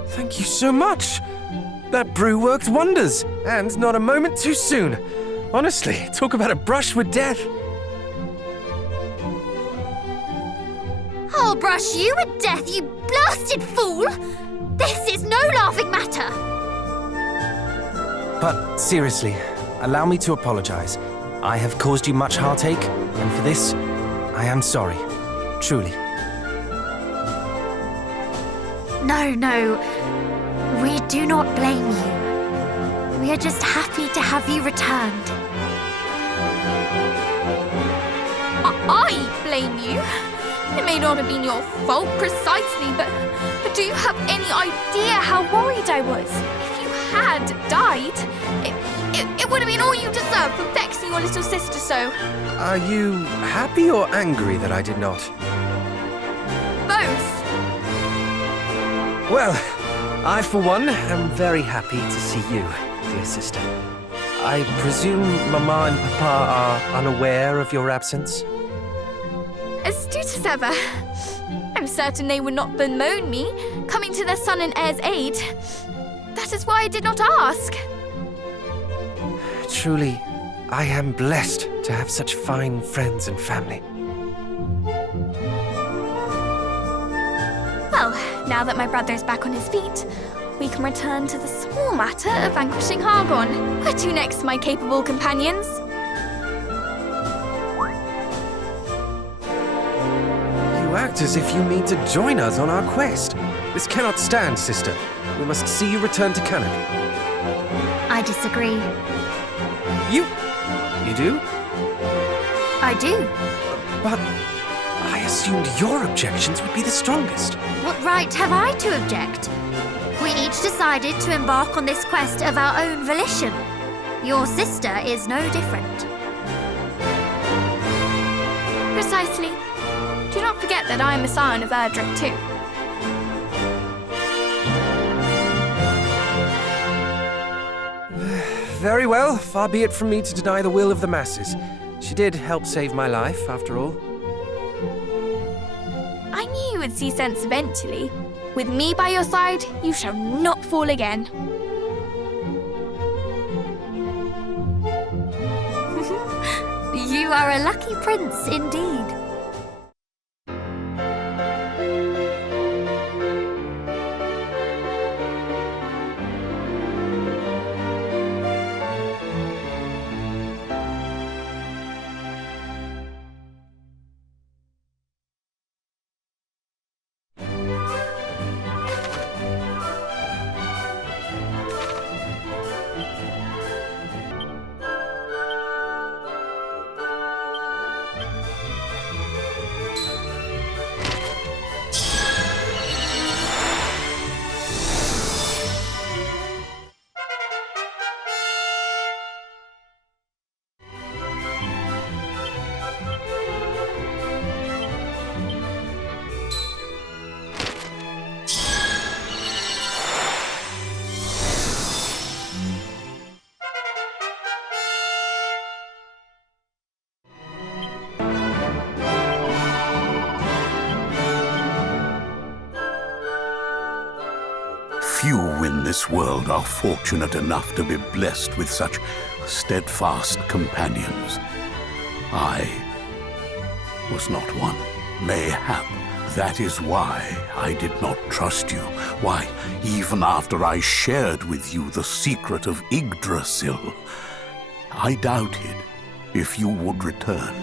Thank you so much. That brew worked wonders, and not a moment too soon. Honestly, talk about a brush with death. I'll brush you with death, you blasted fool! This is no laughing matter! But seriously, allow me to apologize. I have caused you much heartache, and for this, I am sorry. Truly. No. We do not blame you. We are just happy to have you returned. I blame you? It may not have been your fault precisely, but do you have any idea how worried I was? If you had died, it would have been all you deserved for vexing your little sister so. Are you happy or angry that I did not? Both. Well, I, for one, am very happy to see you, dear sister. I presume Mama and Papa are unaware of your absence? Astute as ever. I'm certain they would not bemoan me, coming to their son and heir's aid. That is why I did not ask. Truly, I am blessed to have such fine friends and family. Well, now that my brother is back on his feet, we can return to the small matter of vanquishing Hargon. Where to next, my capable companions? You act as if you mean to join us on our quest. This cannot stand, sister. We must see you return to Cannock. I disagree. You do? I do. But I assumed your objections would be the strongest. What right have I to object? We each decided to embark on this quest of our own volition. Your sister is no different. Precisely. Do not forget that I am a scion of Erdrick too. Very well, far be it from me to deny the will of the masses. She did help save my life, after all. I knew you would see sense eventually. With me by your side, you shall not fall again. You are a lucky prince indeed. in this world are fortunate enough to be blessed with such steadfast companions. I was not one. Mayhap that is why I did not trust you. Why, even after I shared with you the secret of Yggdrasil, I doubted if you would return.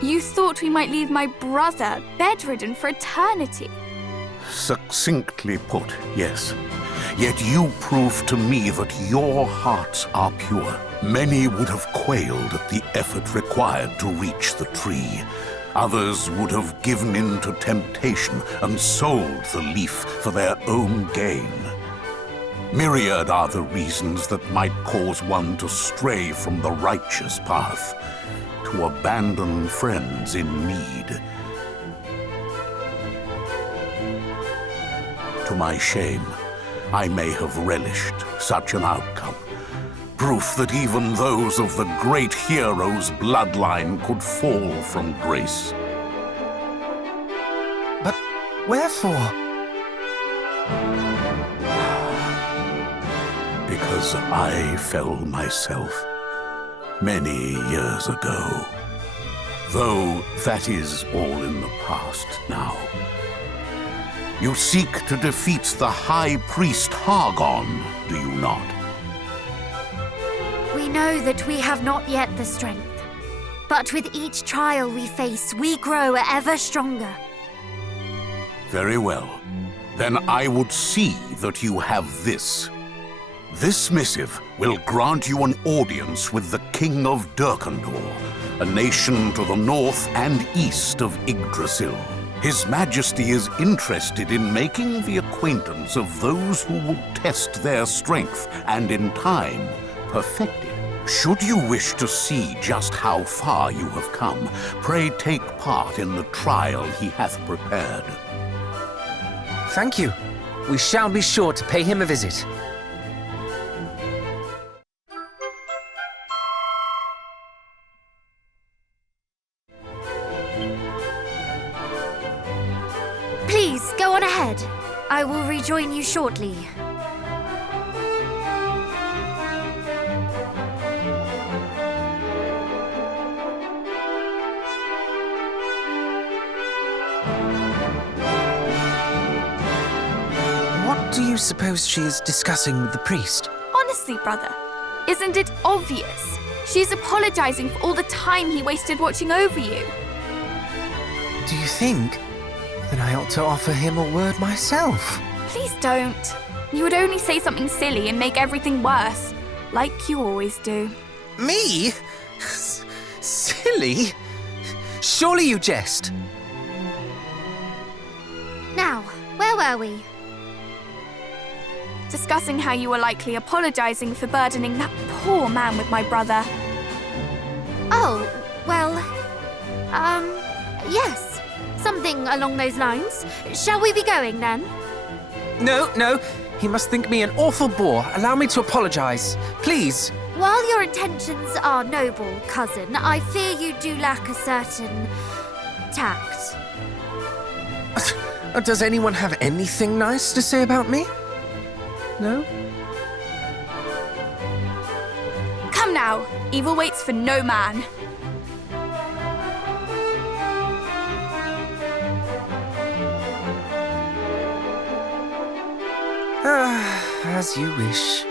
You thought we might leave my brother bedridden for eternity. Succinctly put, yes. Yet you proved to me that your hearts are pure. Many would have quailed at the effort required to reach the tree. Others would have given in to temptation and sold the leaf for their own gain. Myriad are the reasons that might cause one to stray from the righteous path, to abandon friends in need. To my shame, I may have relished such an outcome. Proof that even those of the great hero's bloodline could fall from grace. But wherefore? Because I fell myself many years ago. Though that is all in the past now. You seek to defeat the High Priest Hargon, do you not? We know that we have not yet the strength. But with each trial we face, we grow ever stronger. Very well. Then I would see that you have this. This missive will grant you an audience with the King of Durkandor, a nation to the north and east of Yggdrasil. His Majesty is interested in making the acquaintance of those who will test their strength and in time perfect it. Should you wish to see just how far you have come, pray take part in the trial he hath prepared. Thank you. We shall be sure to pay him a visit. Please, go on ahead. I will rejoin you shortly. What do you suppose she is discussing with the priest? Honestly, brother, isn't it obvious? She's apologizing for all the time he wasted watching over you. Do you think that I ought to offer him a word myself? Please don't. You would only say something silly and make everything worse, like you always do. Me? Silly? Surely you jest. Now, where were we? Discussing how you were likely apologizing for burdening that poor man with my brother. Oh, well, yes. Something along those lines. Shall we be going then? No. He must think me an awful bore. Allow me to apologize. Please. While your intentions are noble, cousin, I fear you do lack a certain tact. Does anyone have anything nice to say about me? No? Come now, evil waits for no man. As you wish.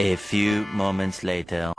A few moments later.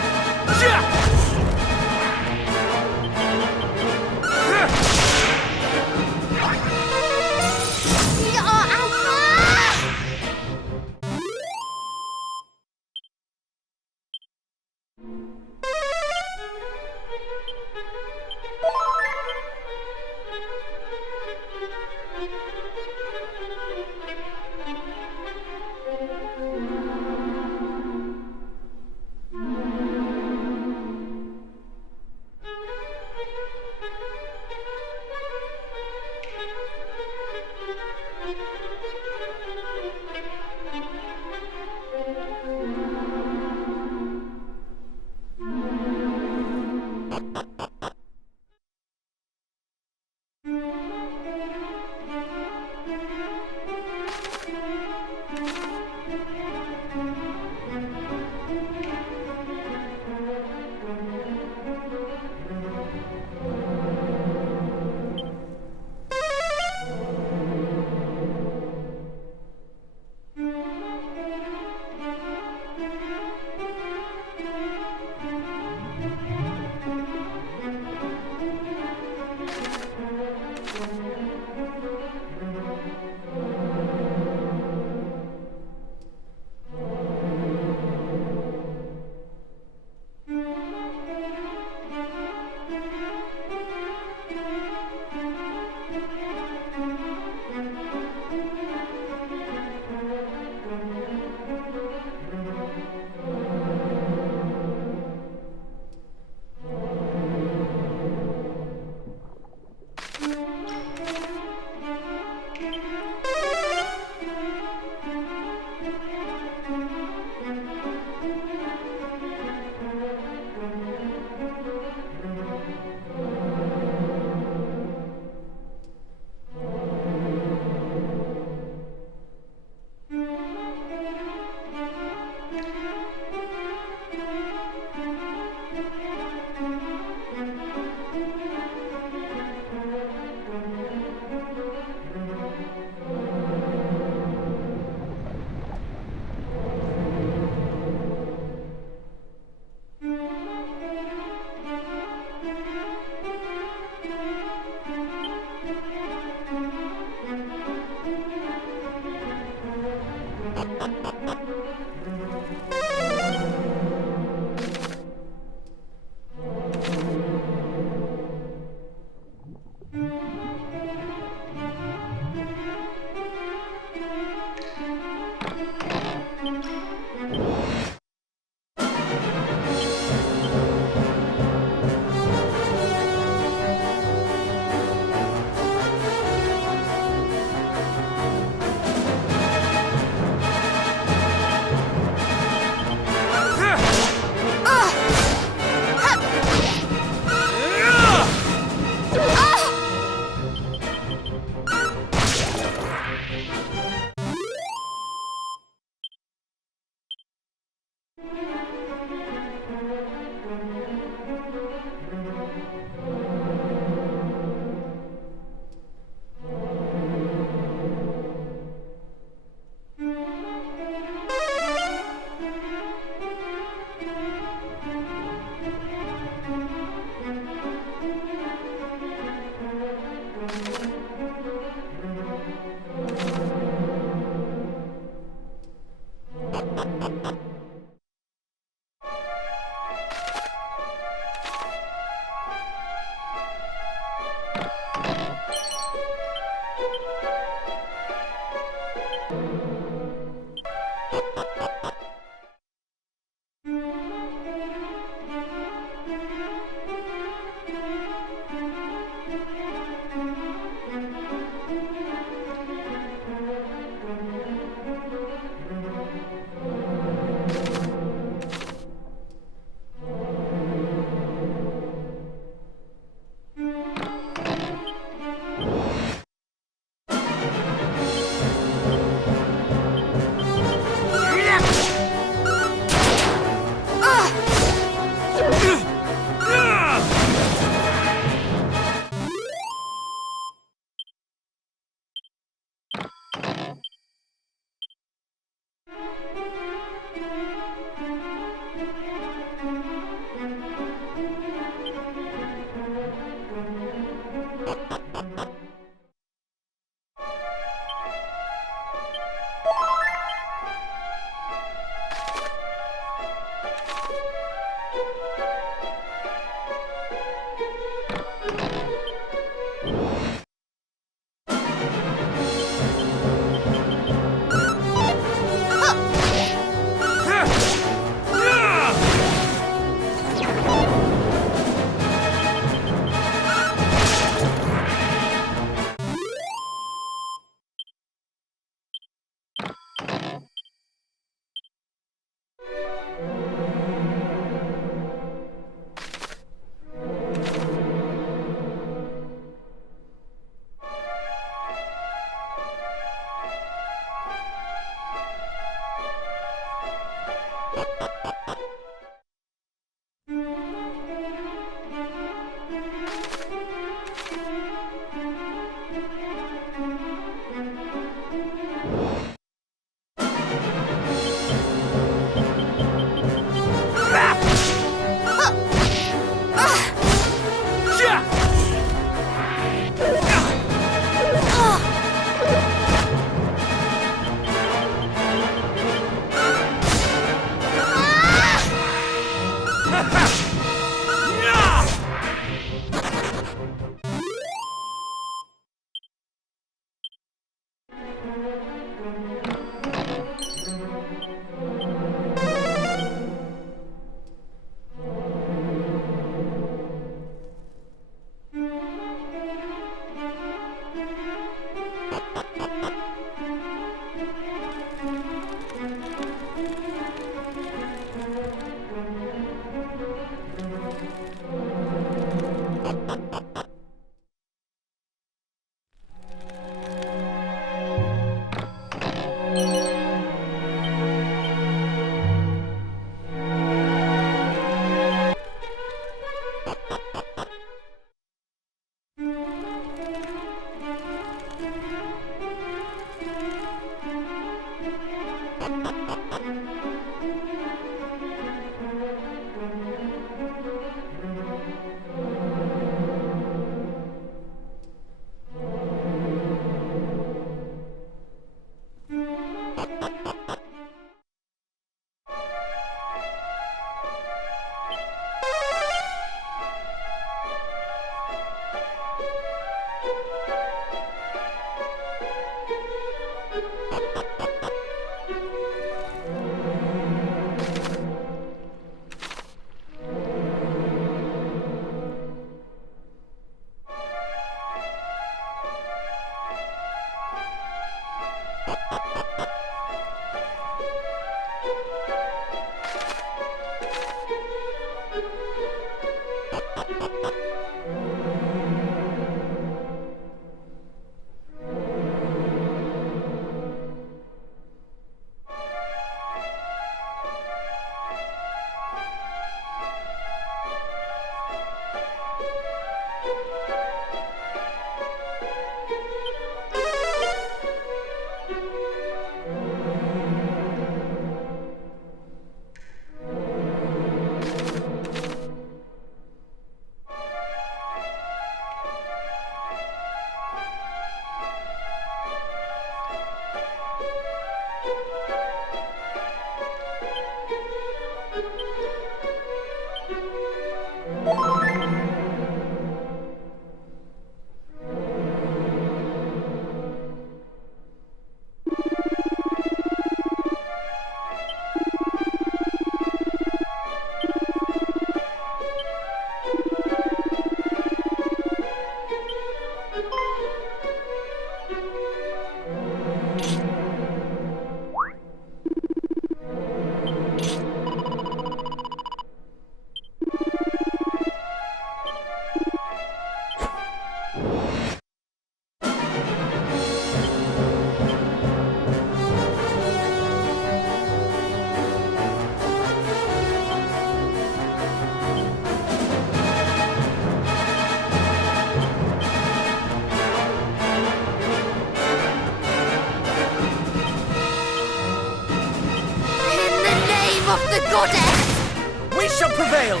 The goddess! We shall prevail!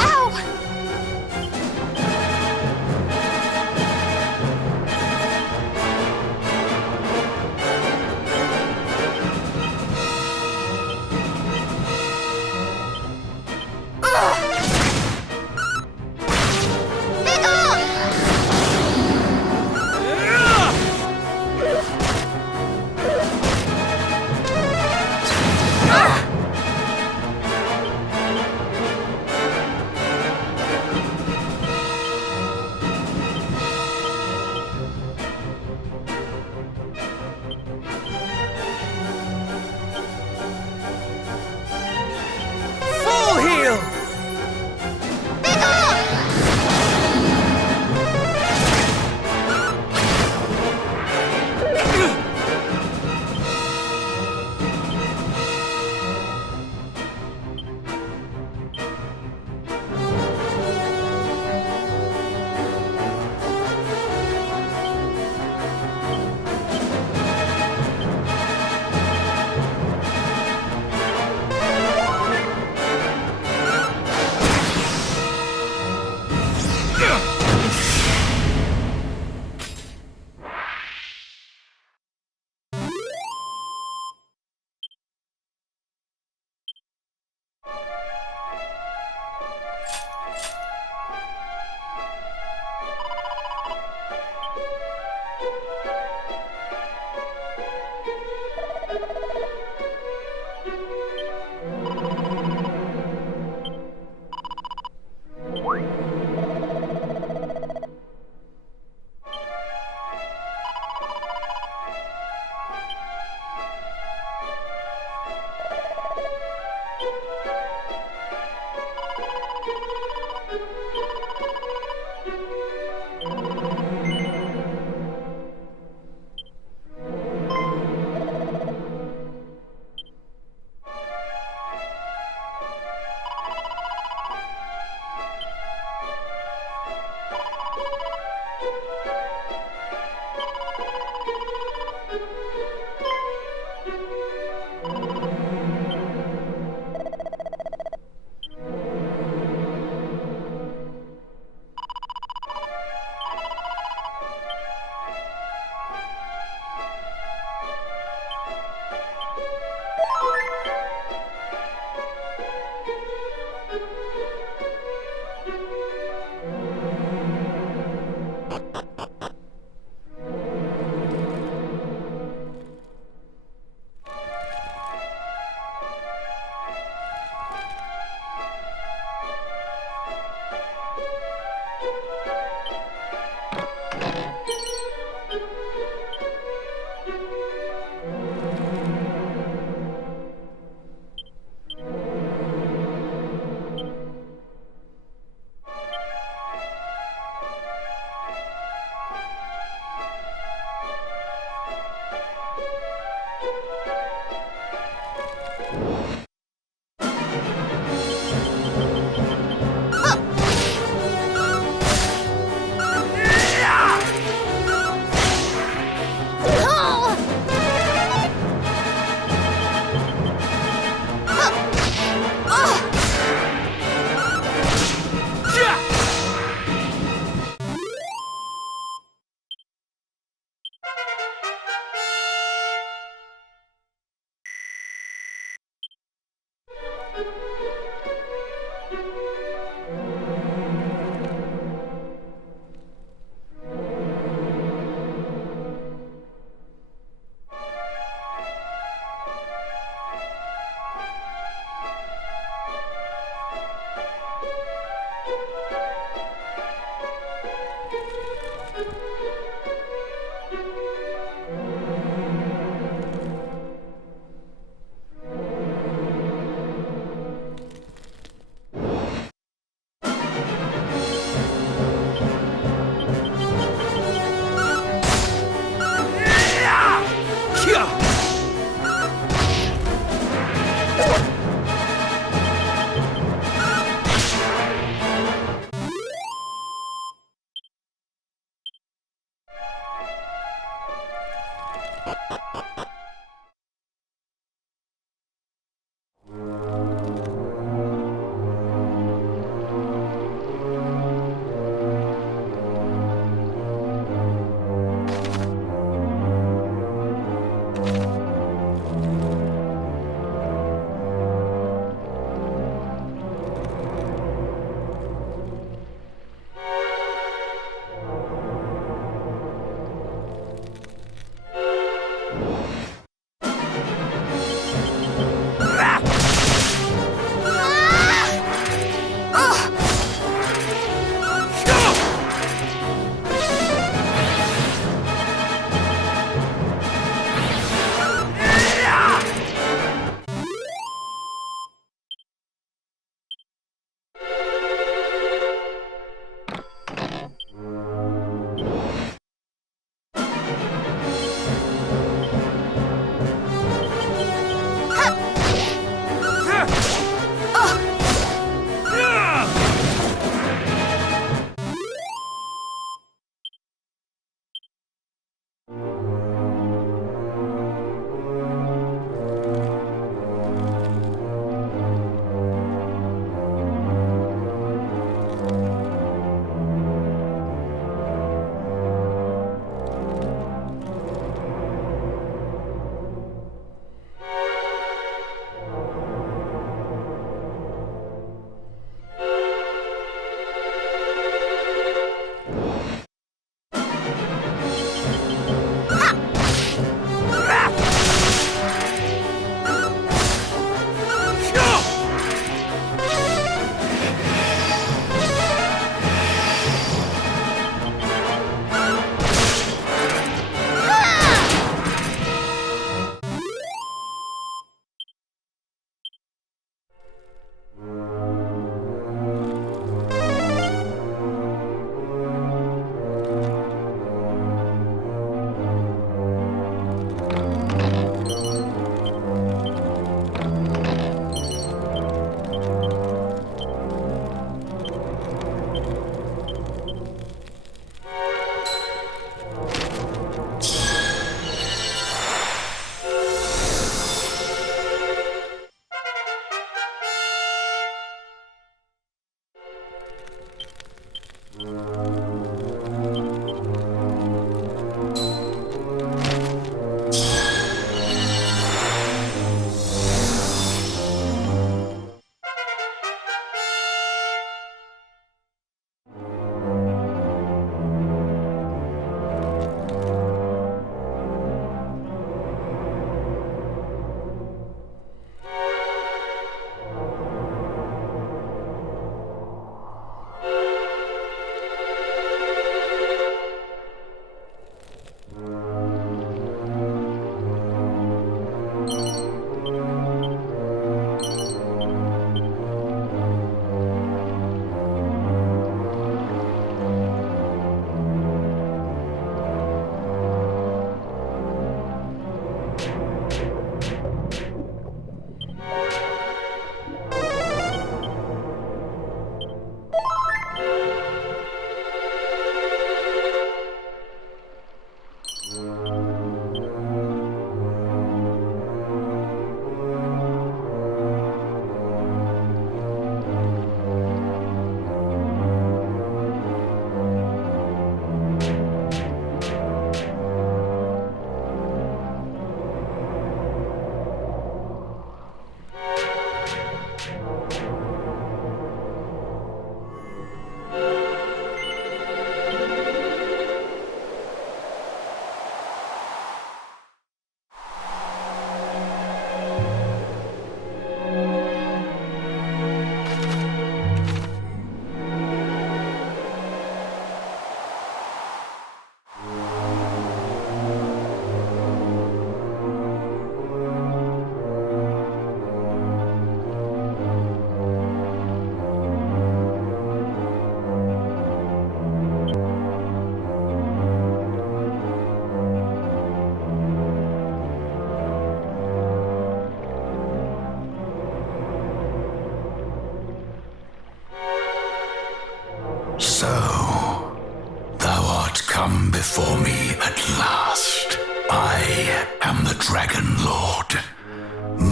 Ow!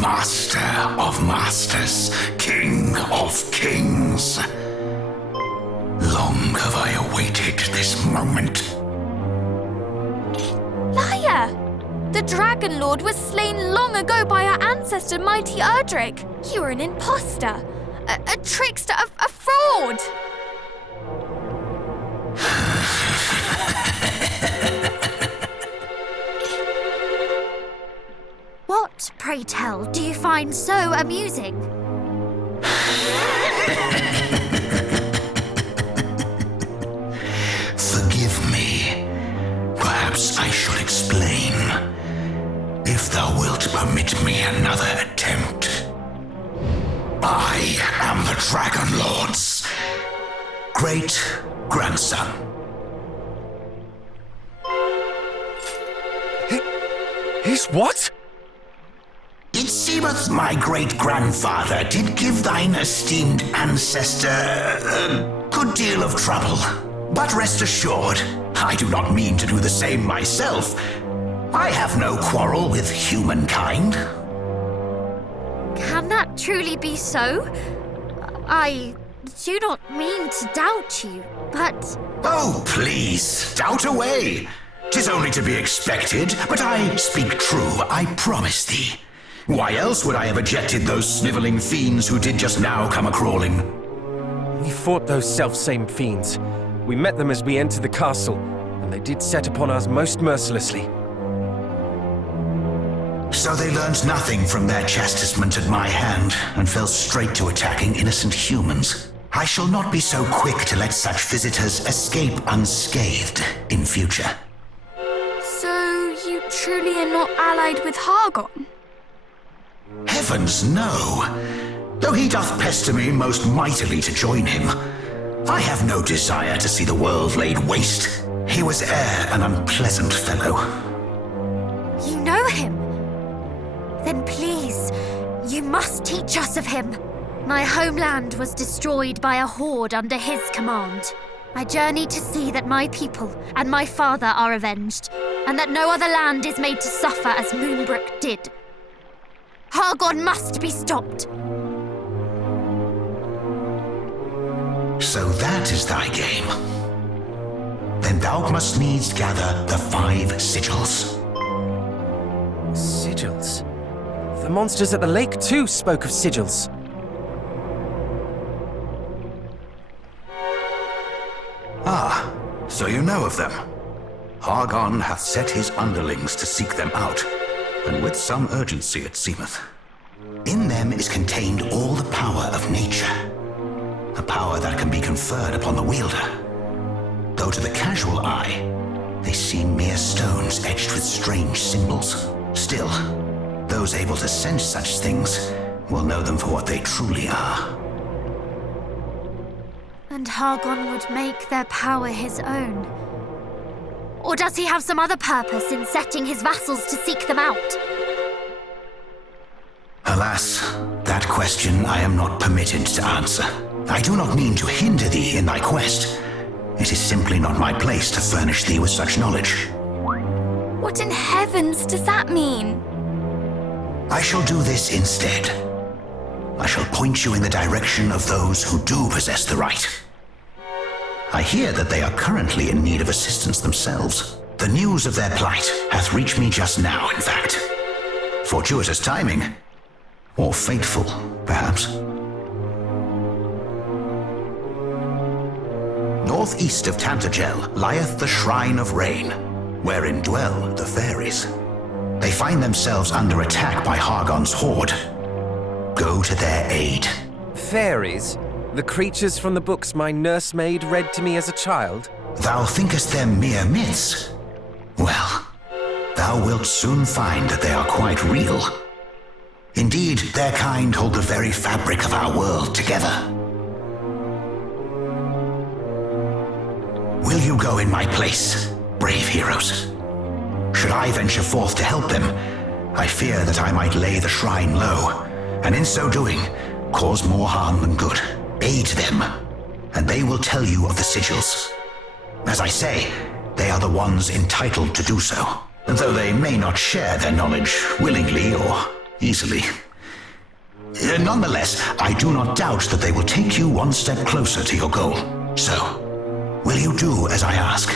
Master of masters, King of kings. Long have I awaited this moment. Liar! The Dragon Lord was slain long ago by our ancestor, mighty Erdrick. You are an imposter, a trickster, a fraud. What, pray tell, do you find so amusing? Forgive me. Perhaps I should explain. If thou wilt permit me another attempt. I am the Dragon Lord's great-grandson. His what? It seemeth my great-grandfather did give thine esteemed ancestor a good deal of trouble. But rest assured, I do not mean to do the same myself. I have no quarrel with humankind. Can that truly be so? I do not mean to doubt you, but... Oh, please, doubt away. 'Tis only to be expected, but I speak true, I promise thee. Why else would I have ejected those snivelling fiends who did just now come a-crawling? We fought those self-same fiends. We met them as we entered the castle, and they did set upon us most mercilessly. So they learned nothing from their chastisement at my hand, and fell straight to attacking innocent humans. I shall not be so quick to let such visitors escape unscathed in future. So you truly are not allied with Hargon? Heavens, no. Though he doth pester me most mightily to join him, I have no desire to see the world laid waste. He was e'er an unpleasant fellow. You know him? Then please, you must teach us of him. My homeland was destroyed by a horde under his command. I journey to see that my people and my father are avenged, and that no other land is made to suffer as Moonbrook did. Hargon must be stopped. So that is thy game. Then thou must needs gather the 5 sigils. Sigils? The monsters at the lake too spoke of sigils. Ah, so you know of them. Hargon hath set his underlings to seek them out, and with some urgency it seemeth. In them is contained all the power of nature, a power that can be conferred upon the wielder. Though to the casual eye, they seem mere stones etched with strange symbols. Still, those able to sense such things will know them for what they truly are. And Hargon would make their power his own. Or does he have some other purpose in setting his vassals to seek them out? Alas, that question I am not permitted to answer. I do not mean to hinder thee in thy quest. It is simply not my place to furnish thee with such knowledge. What in heavens does that mean? I shall do this instead. I shall point you in the direction of those who do possess the right. I hear that they are currently in need of assistance themselves. The news of their plight hath reached me just now, in fact. Fortuitous timing. Or fateful, perhaps. Northeast of Tantagel lieth the Shrine of Rain, wherein dwell the fairies. They find themselves under attack by Hargon's horde. Go to their aid. Fairies? The creatures from the books my nursemaid read to me as a child? Thou thinkest them mere myths? Well, thou wilt soon find that they are quite real. Indeed, their kind hold the very fabric of our world together. Will you go in my place, brave heroes? Should I venture forth to help them, I fear that I might lay the shrine low, and in so doing, cause more harm than good. Aid them, and they will tell you of the sigils. As I say, they are the ones entitled to do so, though they may not share their knowledge willingly or easily. Nonetheless, I do not doubt that they will take you one step closer to your goal. So, will you do as I ask?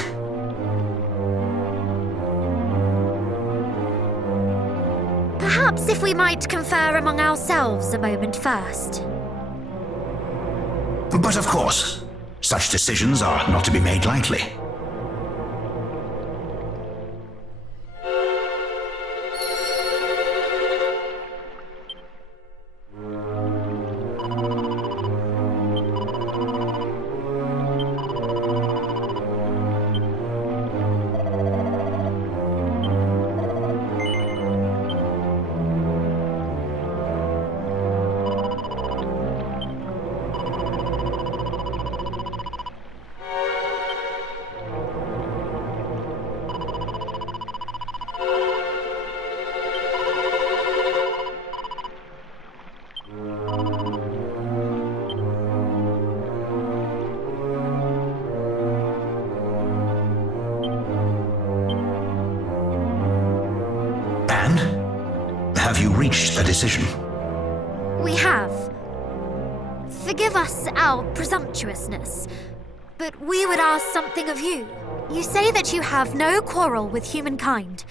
Perhaps if we might confer among ourselves a moment first. But of course, such decisions are not to be made lightly. Have you reached a decision? We have. Forgive us our presumptuousness, but we would ask something of you. You say that you have no quarrel with humankind.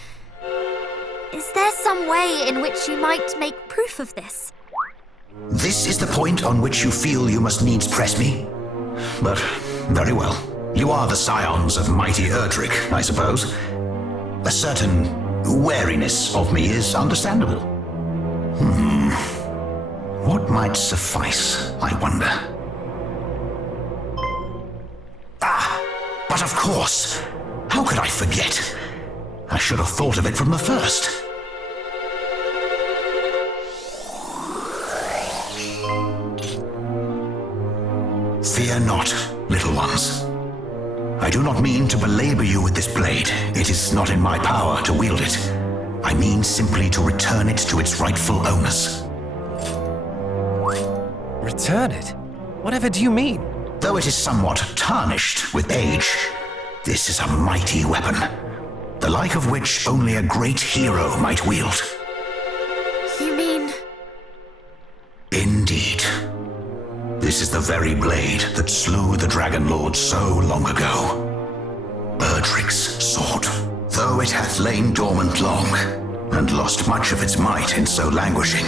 Is there some way in which you might make proof of this? This is the point on which you feel you must needs press me? But, very well. You are the scions of mighty Erdrick, I suppose. A certain wariness of me is understandable. What might suffice, I wonder? But of course! How could I forget? I should have thought of it from the first. Fear not, little ones. I do not mean to belabor you with this blade. It is not in my power to wield it. I mean simply to return it to its rightful owners. Return it? Whatever do you mean? Though it is somewhat tarnished with age, this is a mighty weapon, the like of which only a great hero might wield. You mean... Indeed. This is the very blade that slew the Dragon Lord so long ago. Erdrick's sword. Though it hath lain dormant long, and lost much of its might in so languishing,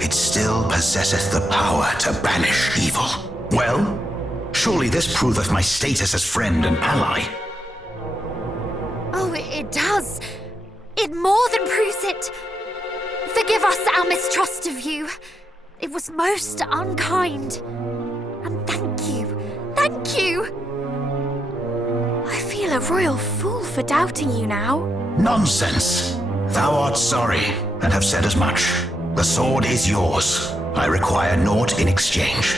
it still possesseth the power to banish evil. Well, surely this proveth my status as friend and ally. Oh, it does. It more than proves it. Forgive us our mistrust of you. It was most unkind. And thank you. Thank you! I feel a royal fool for doubting you now. Nonsense. Thou art sorry, and have said as much. The sword is yours. I require naught in exchange.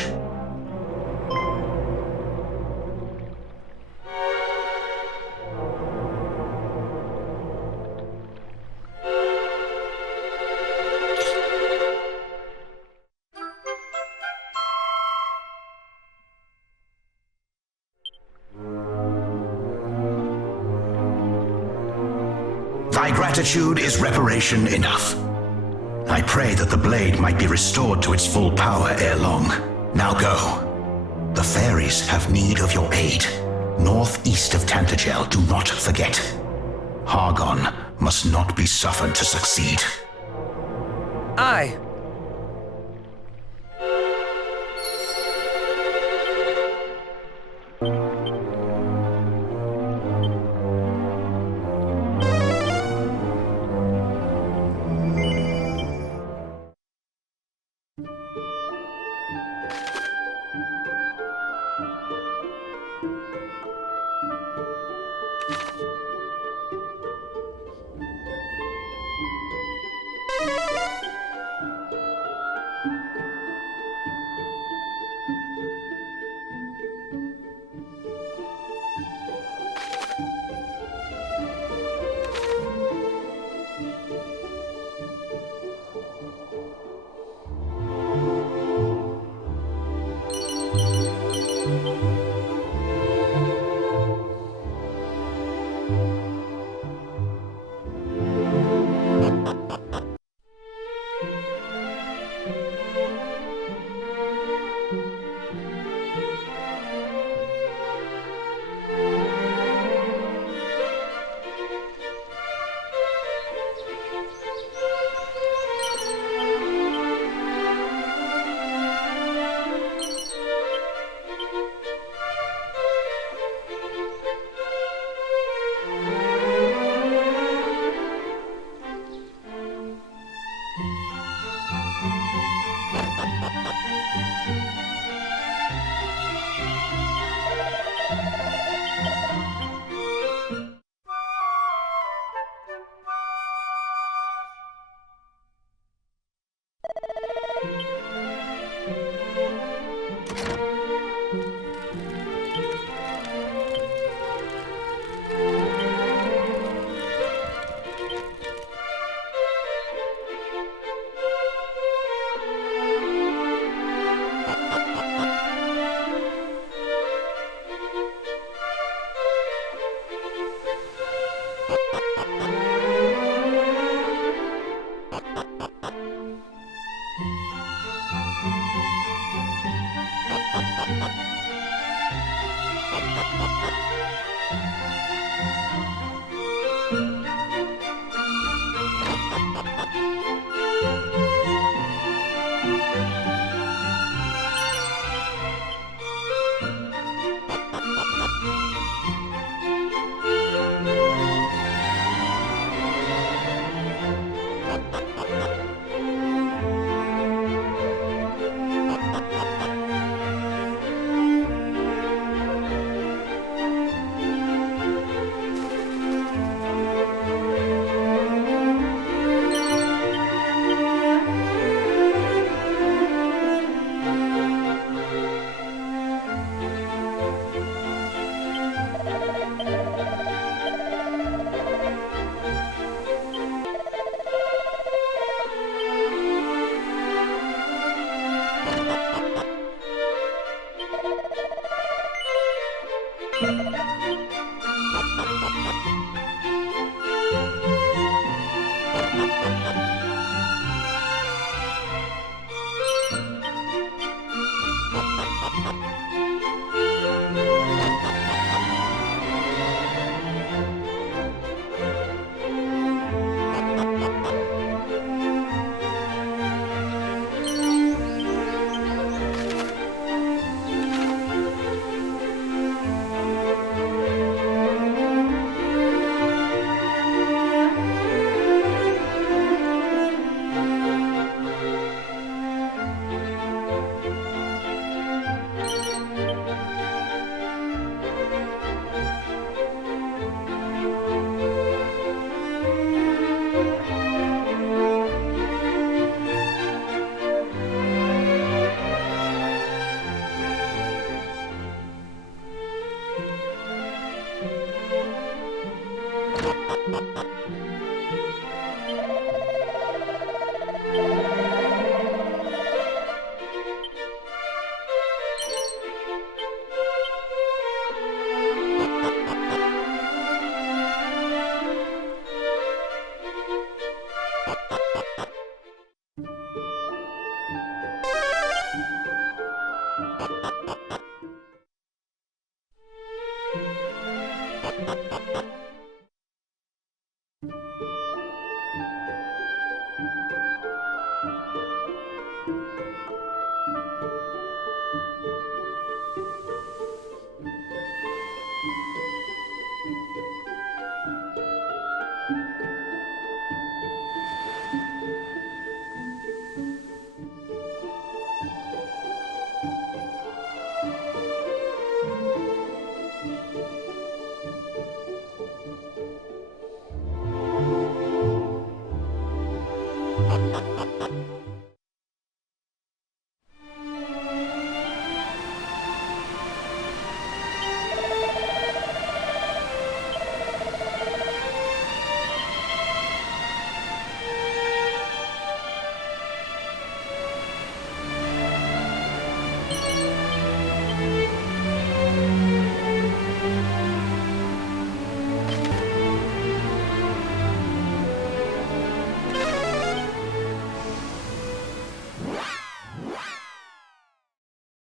Thy gratitude is reparation enough. I pray that the blade might be restored to its full power ere long. Now go. The fairies have need of your aid. Northeast of Tantagel, do not forget. Hargon must not be suffered to succeed. Aye.